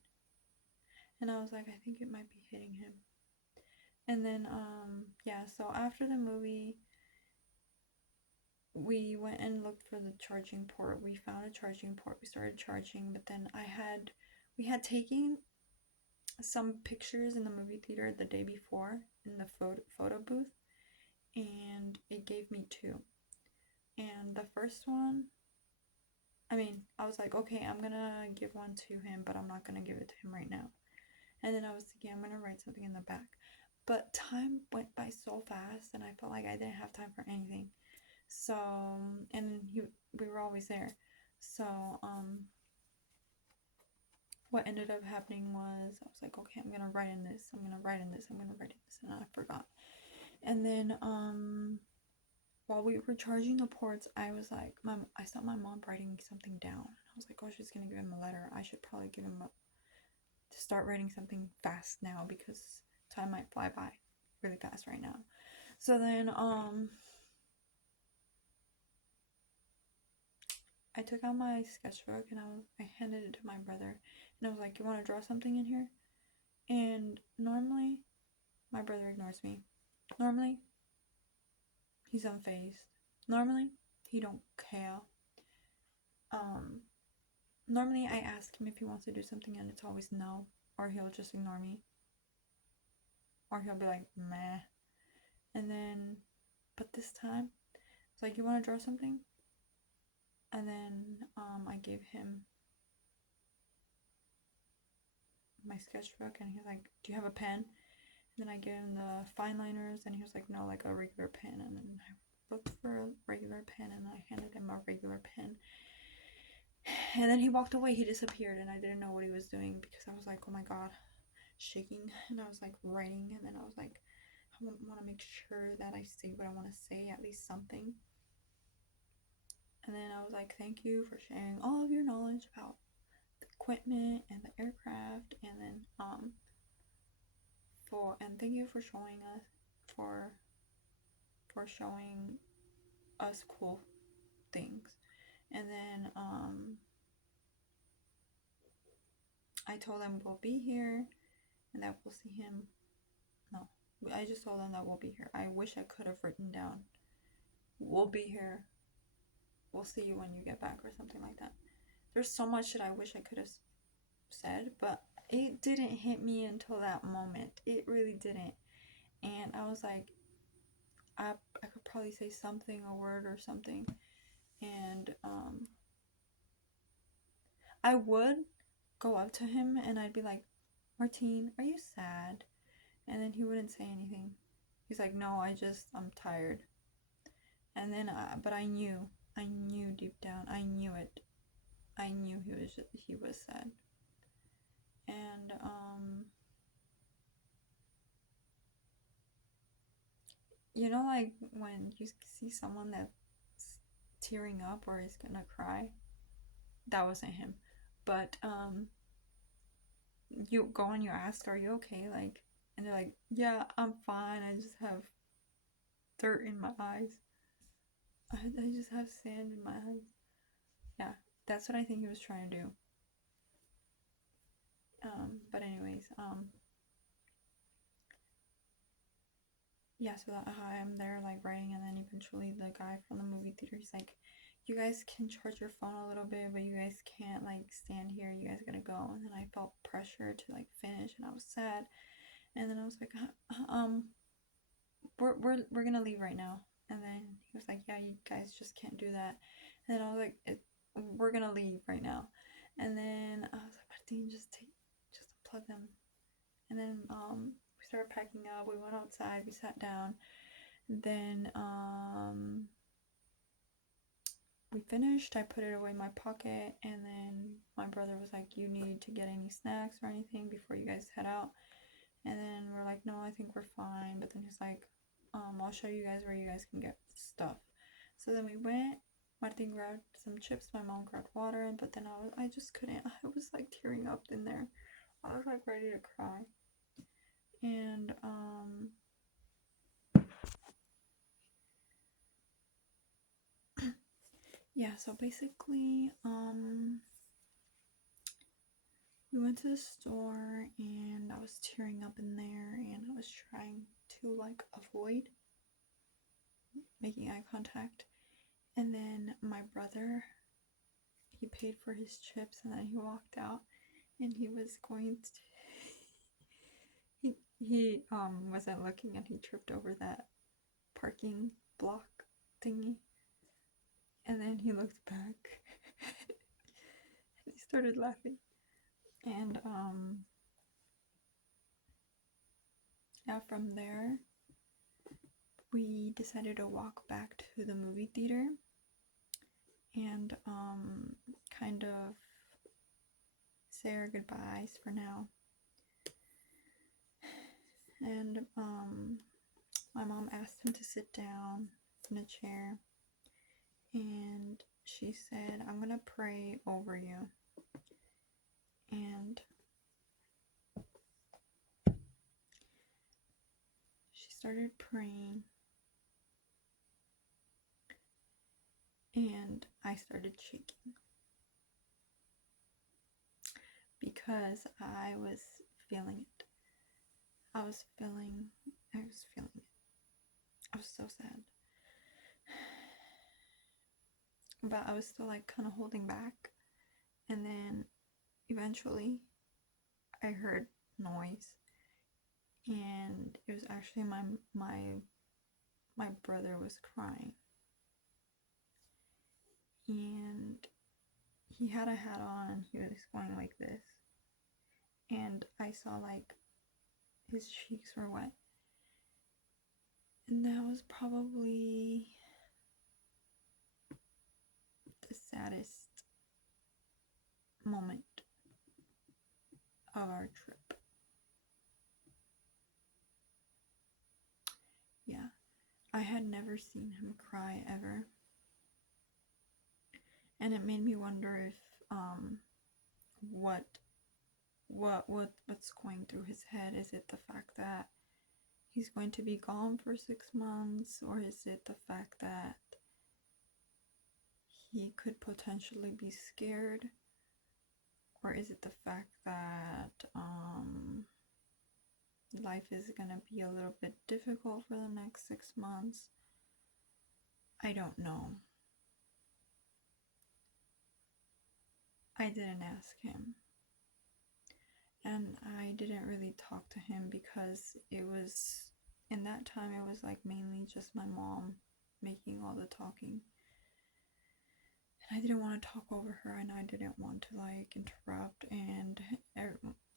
And I was like, I think it might be hitting him. And then yeah, so after the movie, we went and looked for the charging port. We found a charging port. We started charging, but then we had taken some pictures in the movie theater the day before in the photo booth, and it gave me two. And the first one, I mean, I was like, okay, I'm gonna give one to him, but I'm not gonna give it to him right now. And then I was thinking, I'm gonna write something in the back. But time went by so fast, and I felt like I didn't have time for anything. So, and we were always there. So, what ended up happening was I was like, okay, I'm gonna write in this. I'm gonna write in this. I'm gonna write in this, and I forgot. And then, while we were charging the ports, I was like, I saw my mom writing something down. I was like, oh, she's gonna give him a letter. I should probably give him to start writing something fast now because time might fly by really fast right now. So then I took out my sketchbook and I handed it to my brother, and I was like, you want to draw something in here? And normally my brother ignores me. Normally he's unfazed. Normally he don't care. Normally I ask him if he wants to do something and it's always no, or he'll just ignore me, or he'll be like meh. And then, but this time it's like, you want to draw something? And then I gave him my sketchbook, and he's like, do you have a pen? And then I gave him the fine liners, and he was like, no, like a regular pen. And then I looked for a regular pen, and I handed him a regular pen. And then he walked away. He disappeared, and I didn't know what he was doing because I was like, oh my god, shaking. And I was like writing, and then I was like, I want to make sure that I say what I want to say, at least something. And then I was like, thank you for sharing all of your knowledge about the equipment and the aircraft, and then thank you for showing us for showing us cool things. And then I told them we'll be here and that we'll see him. No, I just told them that we'll be here. I wish I could have written down, we'll be here, we'll see you when you get back, or something like that. There's so much that I wish I could have said, but it didn't hit me until that moment. It really didn't. And I was like, I could probably say something, a word or something. And I would go up to him and I'd be like, Martine, are you sad? And then he wouldn't say anything. He's like, no, I'm tired. And then, but I knew deep down, I knew it. I knew he was sad. And, you know, like when you see someone that's tearing up or is gonna cry? That wasn't him. But, you go and you ask, are you okay? Like, and they're like, yeah, I'm fine. I just have dirt in my eyes. I just have sand in my eyes. Yeah, that's what I think he was trying to do. But anyways, yeah, so I'm there like writing, and then eventually the guy from the movie theater, he's like, you guys can charge your phone a little bit, but you guys can't like stand here, you guys gotta go. And then I felt pressure to like finish, and I was sad. And then I was like, we're gonna leave right now. And then he was like, yeah, you guys just can't do that. And then I was like, we're gonna leave right now. And then I was like, Martin, just unplug them. And then we started packing up. We went outside. We sat down. Then we finished. I put it away in my pocket. And then my brother was like, you need to get any snacks or anything before you guys head out. And then we're like, no, I think we're fine. But then he's like, I'll show you guys where you guys can get stuff. So then we went. Martin grabbed some chips. My mom grabbed water. But then I just couldn't. I was like tearing up in there. I was like ready to cry. And yeah, so basically we went to the store and I was tearing up in there and I was trying to like avoid making eye contact. And then my brother, he paid for his chips and then he walked out and he was going to he wasn't looking and he tripped over that parking block thingy. And then he looked back and he started laughing. And yeah, from there we decided to walk back to the movie theater and kind of say our goodbyes for now. And my mom asked him to sit down in a chair and she said, I'm gonna pray over you. And she started praying and I started shaking because I was feeling it. I was feeling it. I was so sad. But I was still like kind of holding back. And then eventually I heard noise. And it was actually my brother was crying. And he had a hat on and he was going like this. And I saw like his cheeks were wet. And that was probably the saddest moment of our trip. Yeah, I had never seen him cry ever. And it made me wonder if what's going through his head. Is it the fact that he's going to be gone for 6 months, or is it the fact that he could potentially be scared, or is it the fact that life is gonna be a little bit difficult for the next 6 months? I don't know. I didn't ask him. And I didn't really talk to him because it was, in that time, it was like mainly just my mom making all the talking. And I didn't want to talk over her, and I didn't want to like interrupt. And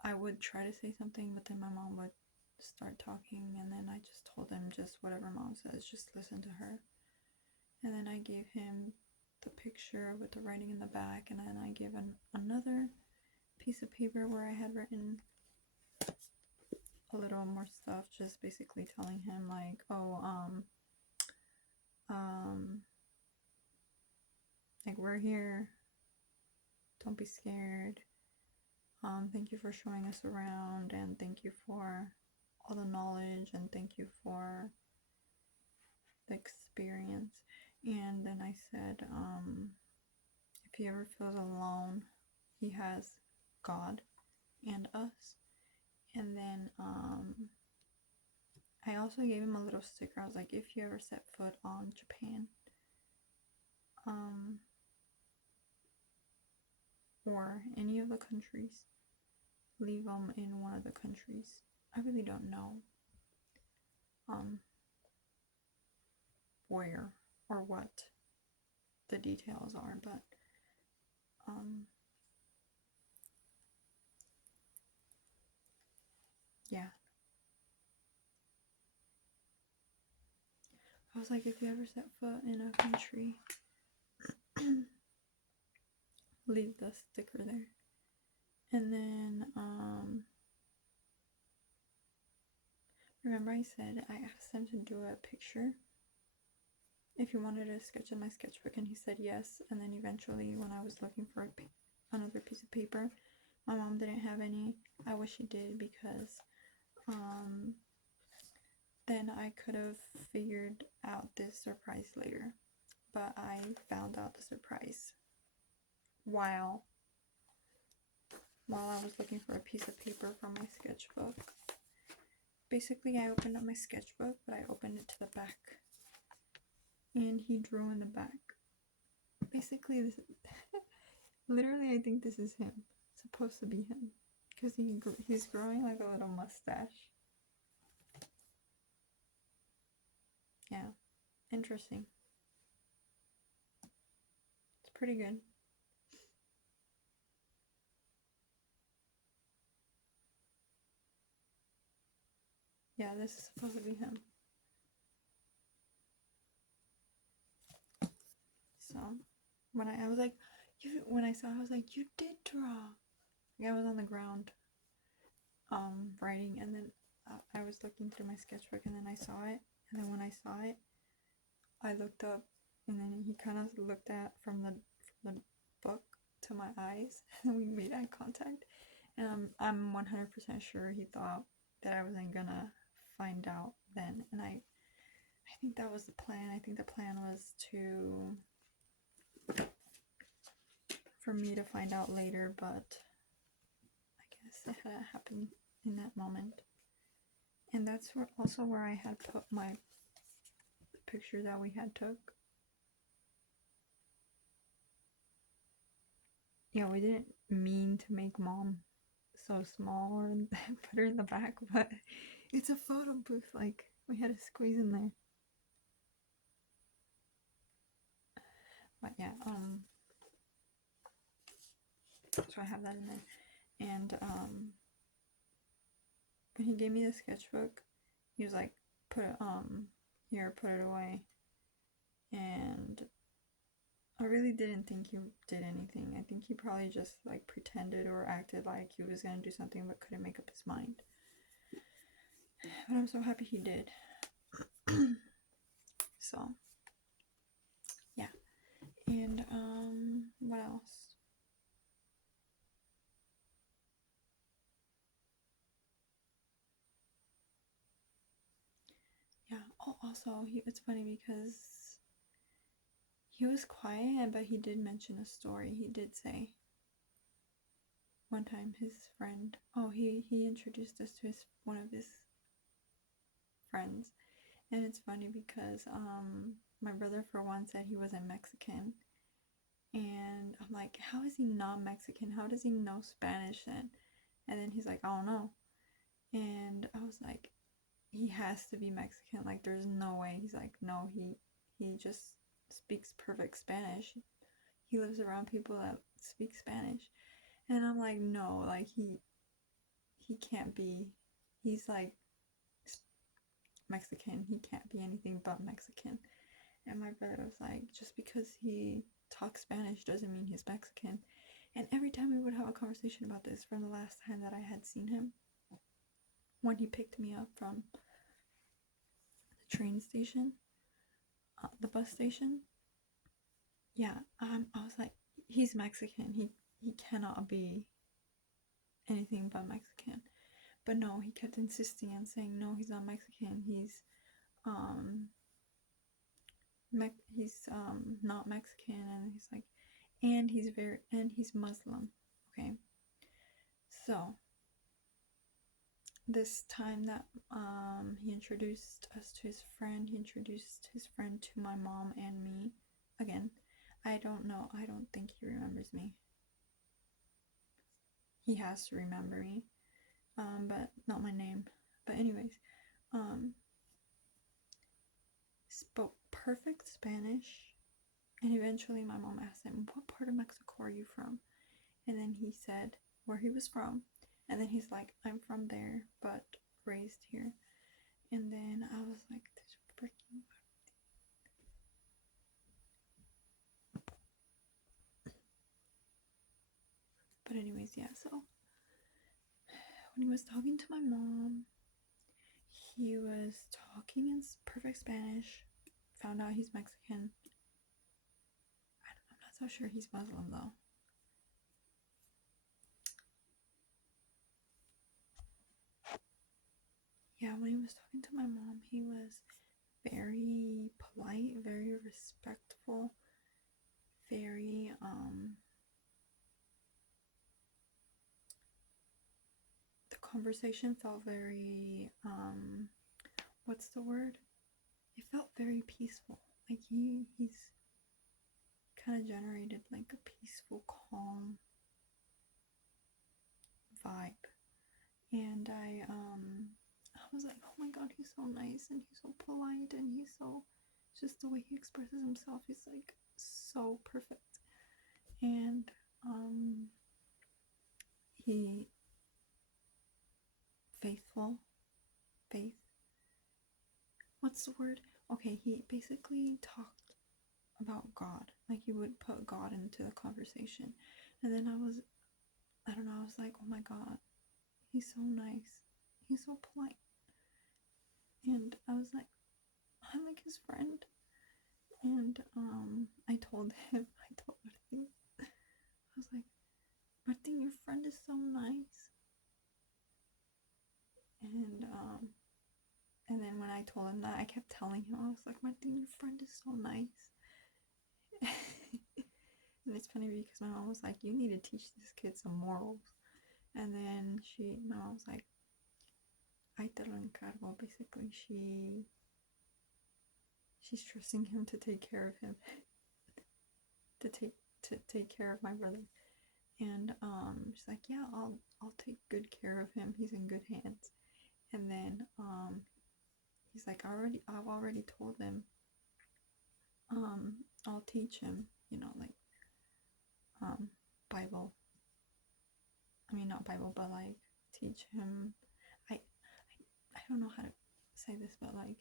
I would try to say something, but then my mom would start talking, and then I just told him just whatever mom says, just listen to her. And then I gave him the picture with the writing in the back, and then I gave another piece of paper where I had written a little more stuff, just basically telling him like, oh, like, we're here, don't be scared, thank you for showing us around, and thank you for all the knowledge, and thank you for the experience. And then I said, if he ever feels alone, he has God and us. And then I also gave him a little sticker. I was like, if you ever set foot on Japan, or any of the countries, leave them in one of the countries. I really don't know where or what the details are, but yeah. I was like, if you ever set foot in a country, leave the sticker there. And then remember I said I asked him to do a picture if he wanted a sketch in my sketchbook, and he said yes. And then eventually, when I was looking for another piece of paper, my mom didn't have any. I wish she did, because then I could have figured out this surprise later. But I found out the surprise while I was looking for a piece of paper from my sketchbook. Basically, I opened up my sketchbook, but I opened it to the back, and he drew in the back. Basically, this literally, I think this is him. It's supposed to be him, because he's growing like a little mustache. Yeah, interesting. It's pretty good. Yeah, this is supposed to be him. So when I was like, when I saw, I was like, you did draw. Like, I was on the ground, writing, and then I was looking through my sketchbook, and then I saw it, and then when I saw it, I looked up, and then he kind of looked at from the book to my eyes, and we made eye contact, and I'm 100% sure he thought that I wasn't gonna find out then, and I think that was the plan. I think the plan was for me to find out later, but I guess it had happened in that moment. And that's also where I had put my picture that we had took. Yeah, we didn't mean to make mom so small or put her in the back, but it's a photo booth. Like, we had to squeeze in there. But yeah, so I have that in there. And when he gave me the sketchbook, he was like, here, put it away. And I really didn't think he did anything. I think he probably just like pretended or acted like he was gonna do something but couldn't make up his mind. But I'm so happy he did. So yeah. And what else? Yeah. Oh, also, it's funny because he was quiet, but he did mention a story. He did say one time his friend. Oh, he introduced us to one of his friends, and it's funny because my brother for one said he wasn't Mexican, and I'm like, how is he not Mexican? How does he know Spanish then? And then he's like, I don't know. And I was like, he has to be Mexican. Like, there's no way. He's like, no, he just speaks perfect Spanish. He lives around people that speak Spanish. And I'm like, no, like he can't be. He's like Mexican. He can't be anything but Mexican. And my brother was like, just because he talks Spanish doesn't mean he's Mexican. And every time we would have a conversation about this from the last time that I had seen him, when he picked me up from the train station, the bus station, yeah, I was like, he's Mexican. He cannot be anything but Mexican. But no, he kept insisting and saying, no, he's not Mexican. Um, he's not Mexican, and he's like, and he's Muslim. Okay, so this time that he introduced us to his friend, he introduced his friend to my mom and me. Again, I don't know. I don't think he remembers me. He has to remember me, but not my name. But anyways, spoke perfect Spanish. And eventually my mom asked him, what part of Mexico are you from? And then he said where he was from. And then he's like, I'm from there, but raised here. And then I was like, this freaking. But anyways, yeah, so when he was talking to my mom, he was talking in perfect Spanish. Found out he's Mexican. I'm not so sure he's Muslim though. Yeah, when he was talking to my mom, he was very polite, very respectful, very the conversation felt very what's the word? It felt very peaceful. Like he's kind of generated like a peaceful, calm vibe. And I was like, oh my god, he's so nice and he's so polite and he's so just the way he expresses himself is like so perfect. And he faith, what's the word? Okay, he basically talked about God. Like he would put God into the conversation. And then I don't know, I was like, oh my god, he's so nice. He's so polite. And I was like, I'm like his friend. And I told Martin, I was like, Martin, your friend is so nice. And then when I told him that, I kept telling him, I was like, Martin, your friend is so nice. And it's funny because my mom was like, you need to teach this kid some morals. And then my mom was like, I te lo encargo. Basically, she's trusting him to take care of him, to take care of my brother. And she's like, yeah, I'll take good care of him. He's in good hands. And then he's like, I've already told them. I'll teach him, like Bible. I mean, not Bible, but like teach him. I don't know how to say this, but like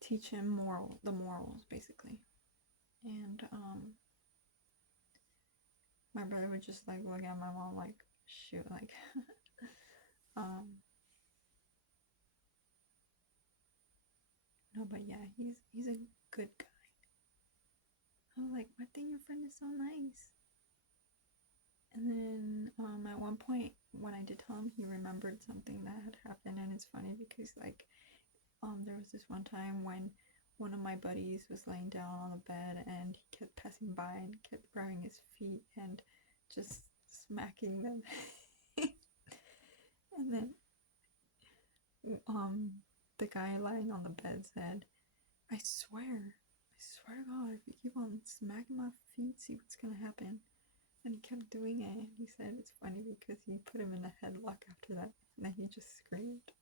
teach him the morals basically. And my brother would just like look at my mom like, shoot, like no, but yeah, he's a good guy. I was like, Martin, your friend is so nice. And then at one point when I did tell him, he remembered something that had happened. And it's funny because like there was this one time when one of my buddies was laying down on the bed and he kept passing by and kept grabbing his feet and just smacking them. And then the guy lying on the bed said, I swear to God, if you keep on smacking my feet, see what's gonna happen. And he kept doing it. And he said it's funny because he put him in a headlock after that. And then he just screamed.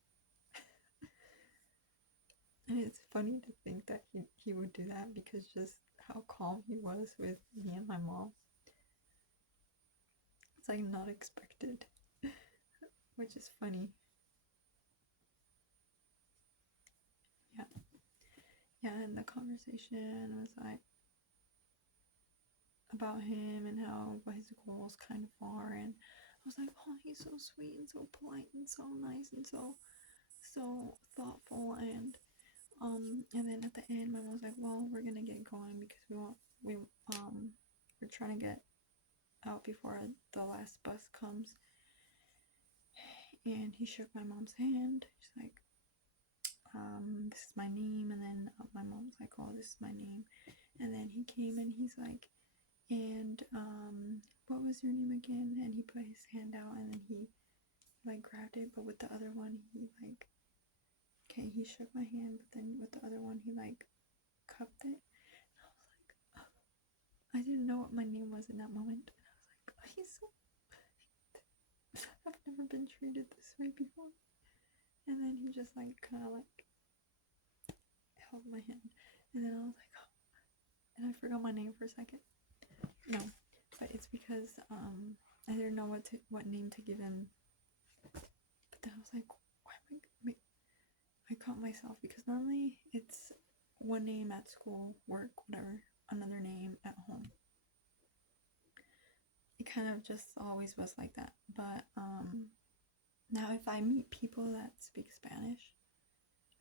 And it's funny to think that he would do that because just how calm he was with me and my mom. It's like not expected, which is funny. Yeah. Yeah, and the conversation was like about him and how what his goals kind of are, and I was like, oh, he's so sweet and so polite and so nice and so thoughtful, and then at the end my mom was like, well, we're gonna get going because we're trying to get out before the last bus comes. And he shook my mom's hand. She's like, this is my name. And then my mom's like, oh, this is my name. And then he came and he's like, and what was your name again? And he put his hand out and then he like grabbed it, but with the other one he like, okay, he shook my hand, but then with the other one he like cupped it. And I was like, oh. I didn't know what my name was in that moment. And I was like, oh, he's so I've never been treated this way before. And then he just like kind of like held my hand, and then I was like, oh. And I forgot my name for a second. No, but it's because I didn't know what name to give him. But then I was like, why am I caught myself because normally it's one name at school, work, whatever, another name at home. It kind of just always was like that. But now if I meet people that speak Spanish,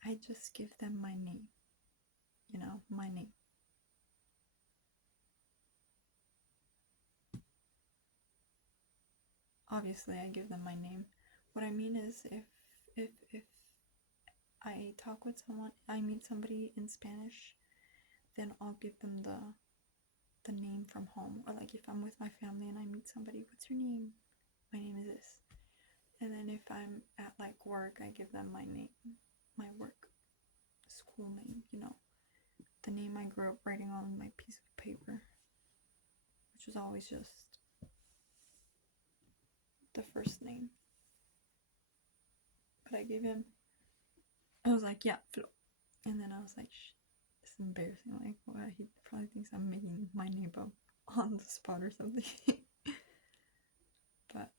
I just give them my name. You know, my name. Obviously, I give them my name. What I mean is, if I talk with someone, I meet somebody in Spanish, then I'll give them the name from home. Or like if I'm with my family and I meet somebody, what's your name? My name is this. And then if I'm at like work, I give them my name, my work school name, you know, the name I grew up writing on my piece of paper, which was always just the first name. But I gave him, I was like, yeah, Flo. And then I was like, this is embarrassing. Like, well, he probably thinks I'm making my name up on the spot or something. But,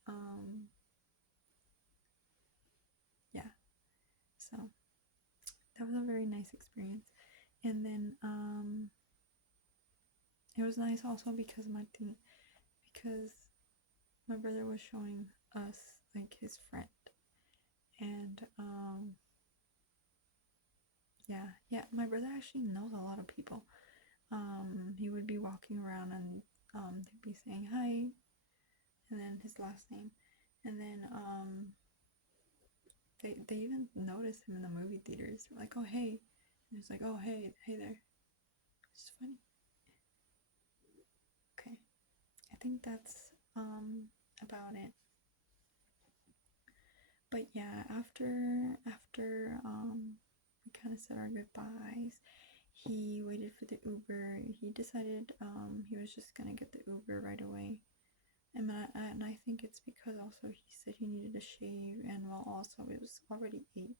yeah. So, that was a very nice experience. And then, it was nice also because my brother was showing us, like, his friend. And, yeah, my brother actually knows a lot of people. He would be walking around and, they'd be saying hi, and then his last name, and then, they even noticed him in the movie theaters. They're like, oh, hey, and it's like, oh, hey there. It's funny. Okay, I think that's, about it. But yeah, after we kind of said our goodbyes, he waited for the Uber. He decided he was just gonna get the Uber right away. And I think it's because also he said he needed a shave, and well, also it was already 8,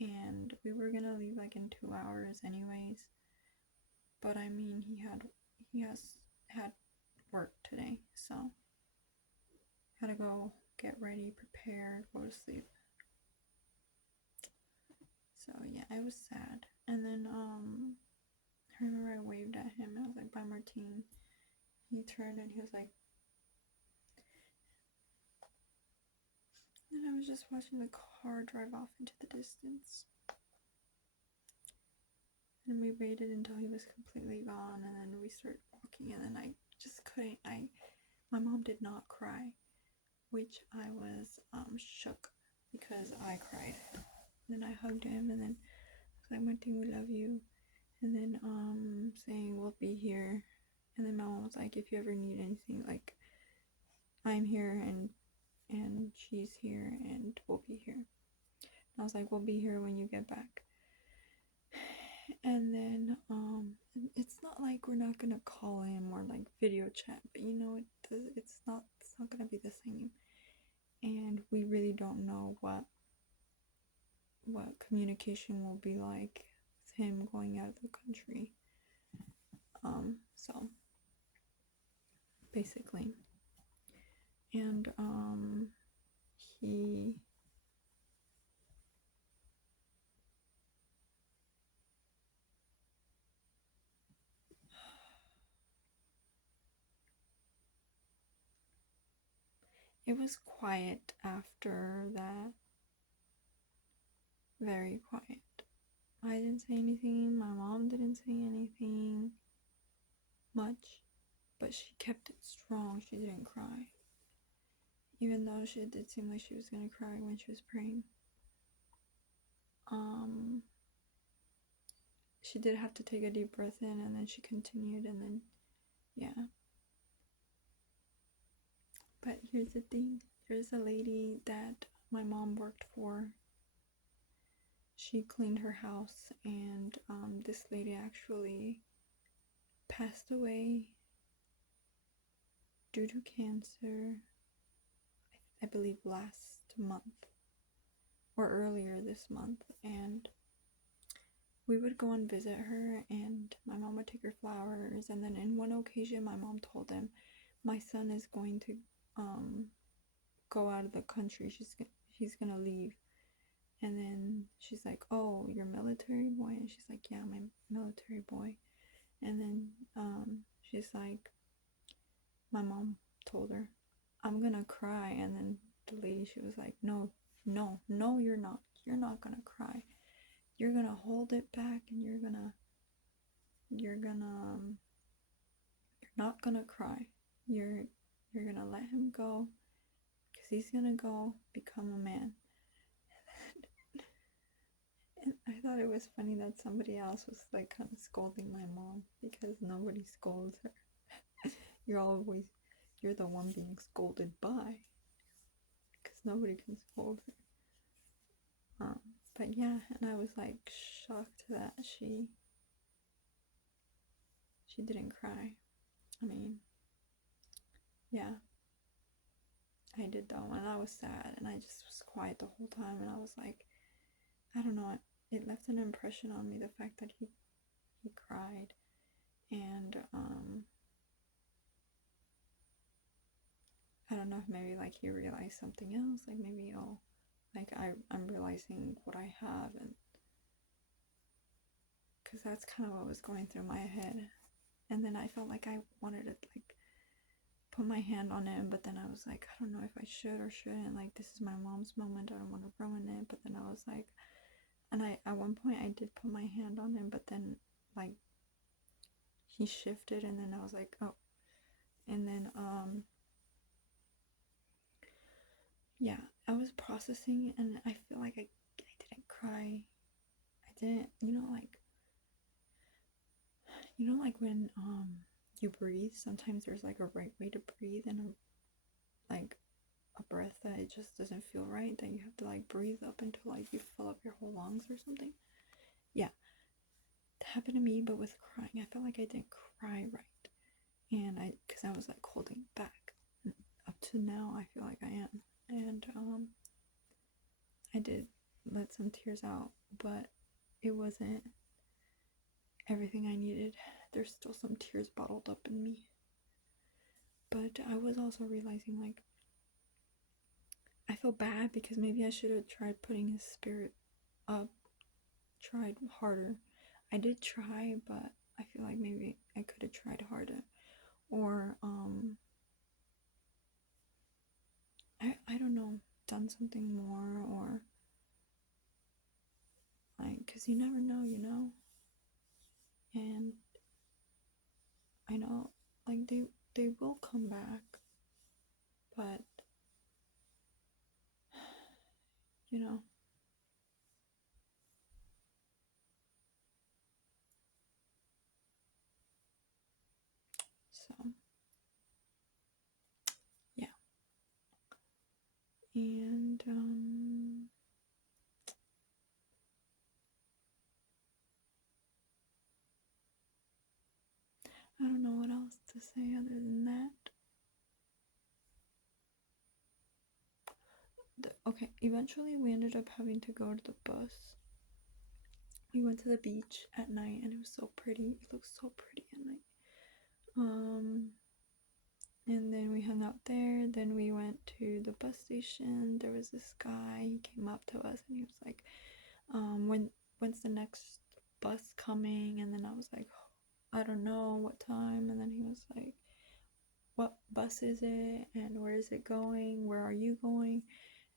and we were gonna leave like in 2 hours anyways. But I mean, he has had work today, so gotta go get ready, prepare, go to sleep. So yeah, I was sad. And then I remember I waved at him. I was like, bye, Martine. He turned and he was like, and I was just watching the car drive off into the distance. And we waited until he was completely gone, and then we started walking, and then I just couldn't. My mom did not cry, which I was shook because I cried. And then I hugged him, and then I was like, Martin, we love you. And then saying we'll be here. And then my mom was like, if you ever need anything, like, I'm here and she's here and we'll be here. And I was like, we'll be here when you get back. And then it's not like we're not gonna call him or like video chat, but you know it's not gonna be the same, and we really don't know what communication will be like with him going out of the country. So basically, and he it was quiet after that. Very quiet. I didn't say anything, my mom didn't say anything much, but she kept it strong. She didn't cry. Even though she did seem like she was gonna cry when she was praying. She did have to take a deep breath in, and then she continued, and then, yeah. But here's the thing. There's a lady that my mom worked for. She cleaned her house, and this lady actually passed away due to cancer, I believe last month or earlier this month, and we would go and visit her, and my mom would take her flowers, and then in one occasion my mom told him, my son is going to go out of the country, he's gonna leave. And then she's like, oh, you're military boy? And she's like, yeah, my military boy. And then she's like, my mom told her, I'm gonna cry. And then the lady, she was like, no, you're not gonna cry, you're gonna hold it back, and you're not gonna cry, you're gonna let him go, because he's gonna go become a man. And I thought it was funny that somebody else was like kind of scolding my mom, because nobody scolds her. You're the one being scolded by, because nobody can scold her. But yeah, and I was like shocked that she didn't cry. I mean, yeah, I did though, and I was sad, and I just was quiet the whole time, and I was like, I don't know, it left an impression on me, the fact that he cried, and I don't know if maybe like he realized something else, like maybe I'm realizing what I have, and because that's kind of what was going through my head. And then I felt like I wanted to like put my hand on him, but then I was like, I don't know if I should or shouldn't, like this is my mom's moment, I don't want to ruin it. But then I was like, and I at one point I did put my hand on him, but then like he shifted, and then I was like, oh. And then yeah, I was processing, and I feel like I didn't cry. I didn't, like when you breathe, sometimes there's like a right way to breathe, and a breath that it just doesn't feel right, that you have to like breathe up until like you fill up your whole lungs or something. Yeah, that happened to me, but with crying, I felt like I didn't cry right, and because I was like holding back. Up to now, I feel like I am, and I did let some tears out, but it wasn't everything I needed. There's still some tears bottled up in me. But I was also realizing, like, I feel bad because maybe I should have tried putting his spirit up, tried harder. I did try, but I feel like maybe I could have tried harder. Or, I don't know, done something more, or, like, because you never know, And I know, like, they will come back, but, you know, so, yeah. And, I don't know what else to say other than that. Okay, eventually we ended up having to go to the bus. We went to the beach at night and it was so pretty. It looked so pretty at night. And then we hung out there. Then we went to the bus station. There was this guy. He came up to us and he was like, when's the next bus coming? And then I was like, I don't know what time. And then he was like, what bus is it? And where is it going? Where are you going?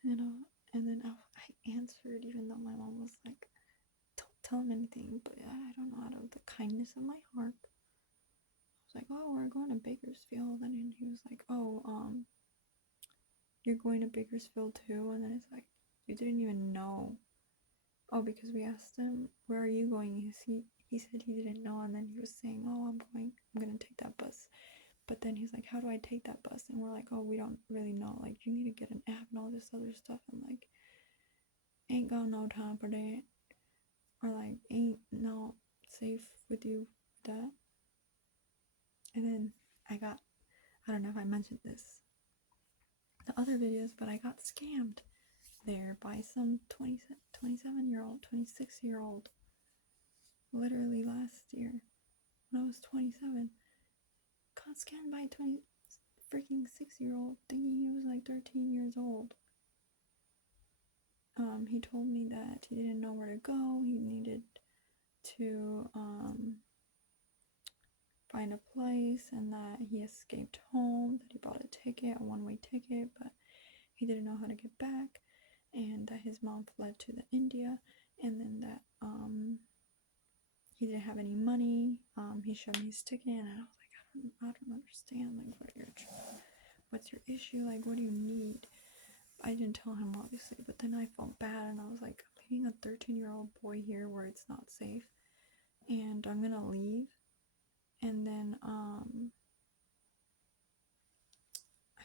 And then I answered, even though my mom was like, don't tell him anything. But I don't know, out of the kindness of my heart, I was like, oh, we're going to Bakersfield. And then he was like, oh, you're going to Bakersfield too? And then it's like, you didn't even know. Oh, because we asked him, where are you going? He said he didn't know. And then he was saying, oh, I'm going to take that bus. But then he's like, how do I take that bus? And we're like, oh, we don't really know. Like, you need to get an app and all this other stuff. And like, ain't got no time for that. Or like, ain't no safe with you with that. And then I don't know if I mentioned this the other videos, but I got scammed there by some 27-year-old, 26-year-old, literally last year when I was 27. Got scammed by a 20 freaking 6-year-old thinking he was like 13 years old. He told me that he didn't know where to go. He needed to find a place, and that he escaped home, that he bought a ticket, a one-way ticket, but he didn't know how to get back, and that his mom fled to the India, and then that he didn't have any money. He showed me his ticket, and I was like, I don't understand, like, what's your issue, like, what do you need? I didn't tell him, obviously, but then I felt bad, and I was like, I'm leaving a 13-year-old boy here where it's not safe, and I'm gonna leave. And then I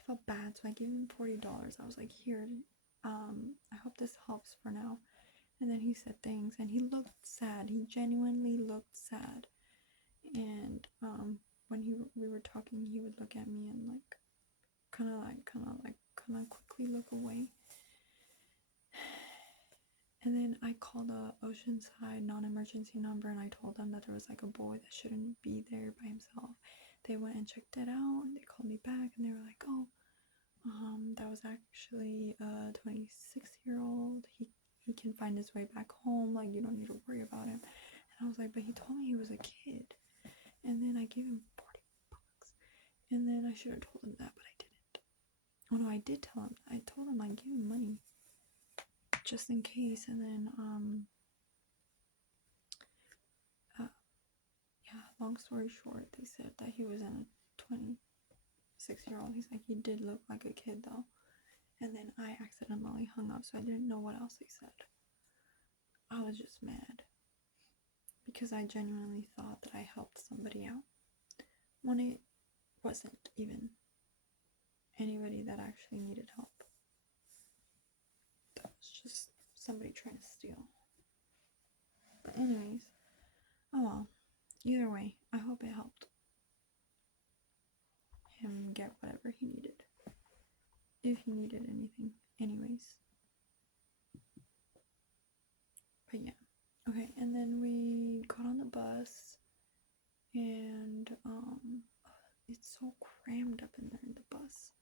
felt bad, so I gave him $40. I was like, here, I hope this helps for now. And then he said thanks, and he looked sad. He genuinely looked sad. And when we were talking, he would look at me and like kind of quickly look away. And then I called a Oceanside non-emergency number, and I told them that there was like a boy that shouldn't be there by himself. They went and checked it out, and they called me back, and they were like, oh, that was actually a 26-year-old. He can find his way back home. Like, you don't need to worry about him. And I was like, but he told me he was a kid. And then I gave him $40. And then I should have told him that, but I didn't. Oh no, I did tell him. I told him I'd give him money just in case. And then yeah, long story short, they said that he was in a 26-year-old. He's like, he did look like a kid though. And then I accidentally hung up, so I didn't know what else they said. I was just mad because I genuinely thought that I helped somebody out when it wasn't even anybody that actually needed help. That was just somebody trying to steal. But anyways, oh well. Either way, I hope it helped him get whatever he needed. If he needed anything. Anyways. But yeah. Okay, and then we got on the bus, and it's so crammed up in there in the bus.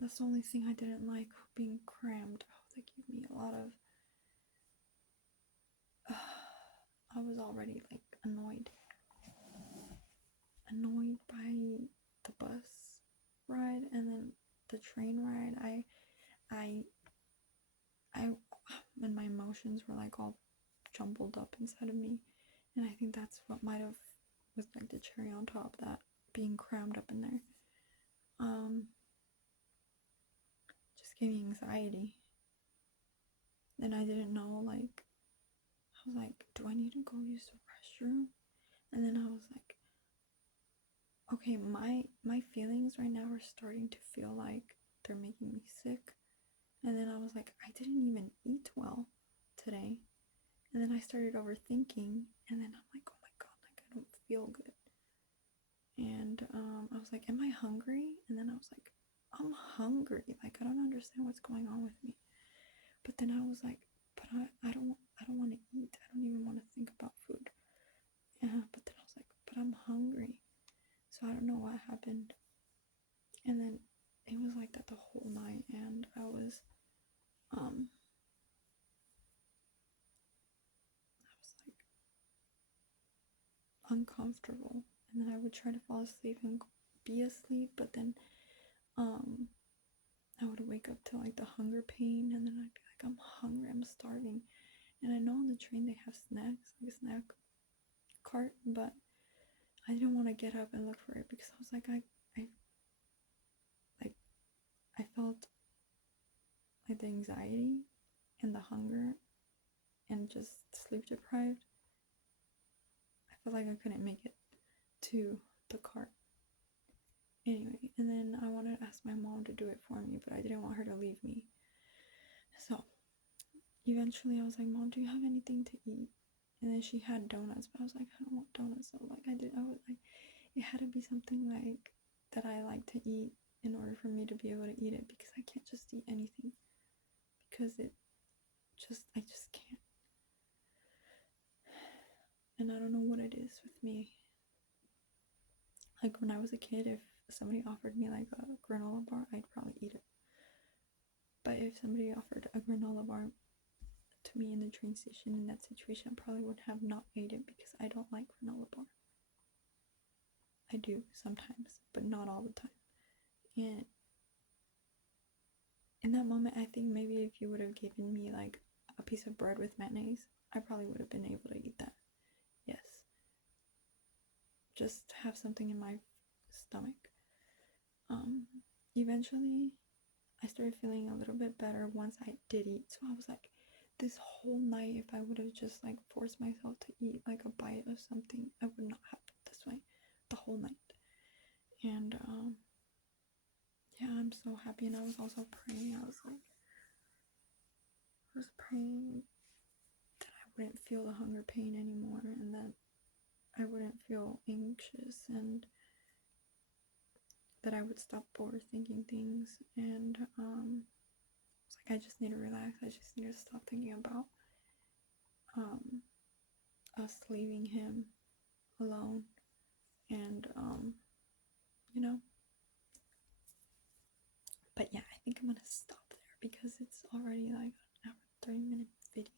That's the only thing I didn't like, being crammed. They gave me a lot of I was already like annoyed by the bus ride, and then the train ride. I and my emotions were like all jumbled up inside of me, and I think that's what might have was like the cherry on top, that being crammed up in there just gave me anxiety. And I didn't know, like, I was like, do I need to go use the restroom? And then I was like, okay, my feelings right now are starting to feel like they're making me sick. And then I was like, I didn't even eat well today. And then I started overthinking, and then I'm like, oh my god, like, I don't feel good. And I was like, am I hungry? And then I was like, I'm hungry. Like, I don't understand what's going on with me. But then I was like, but I don't want to eat. I don't even want to think about food. Yeah, but then I was like, but I'm hungry. So I don't know what happened. And then it was like that the whole night, and I was like uncomfortable. And then I would try to fall asleep and be asleep, but then I would wake up to like the hunger pain, and then I'd be like, I'm hungry, I'm starving. And I know on the train they have snacks, like a snack cart, but I didn't want to get up and look for it because I was like, I felt like the anxiety and the hunger and just sleep deprived. I felt like I couldn't make it to the cart. Anyway, and then I wanted to ask my mom to do it for me, but I didn't want her to leave me. So eventually I was like, Mom, do you have anything to eat? And then she had donuts, but I was like, I don't want donuts. So like I was like, it had to be something like that I like to eat in order for me to be able to eat it, because I can't just eat anything, because I just can't. And I don't know what it is with me. Like when I was a kid, if somebody offered me like a granola bar, I'd probably eat it. But if somebody offered a granola bar to me in the train station in that situation, I probably would have not ate it because I don't like granola bar. I do sometimes, but not all the time. And in that moment, I think maybe if you would have given me like a piece of bread with mayonnaise, I probably would have been able to eat that. Yes. Just have something in my stomach. Eventually, I started feeling a little bit better once I did eat. So I was like, this whole night, if I would have just like forced myself to eat like a bite of something, I would not have felt this way the whole night. And yeah, I'm so happy. And I was also praying. I was praying that I wouldn't feel the hunger pain anymore, and that I wouldn't feel anxious, and that I would stop overthinking things. And it's like, I just need to relax. I just need to stop thinking about us leaving him alone. And you know, but yeah, I think I'm gonna stop there because it's already like an hour 30-minute video.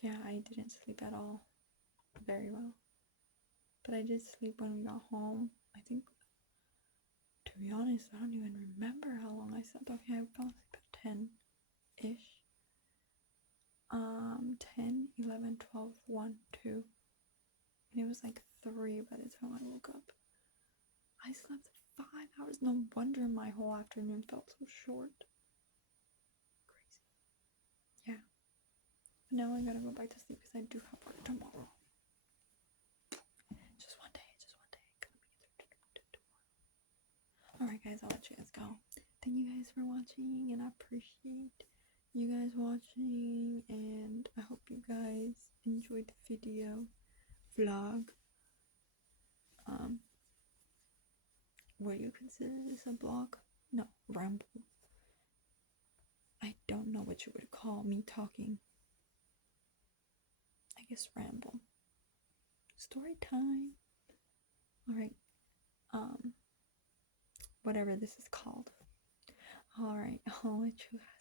Yeah, I didn't sleep at all very well, but I did sleep when we got home. I think, to be honest, I don't even remember how long I slept. Okay, I fell asleep at 10-ish. 10, 11, 12, 1, 2. And it was like 3 by the time I woke up. I slept 5 hours. No wonder my whole afternoon felt so short. Crazy. Yeah. But now I gotta go back to sleep because I do have work tomorrow. Just one day. Alright guys, I'll let you guys go. Thank you guys for watching, and I appreciate you guys watching, and I hope you guys enjoyed the video vlog. Would you consider this a vlog? No, ramble. I don't know what you would call me talking. I guess ramble. Story time. Alright. Whatever this is called. Alright, I'll let you guys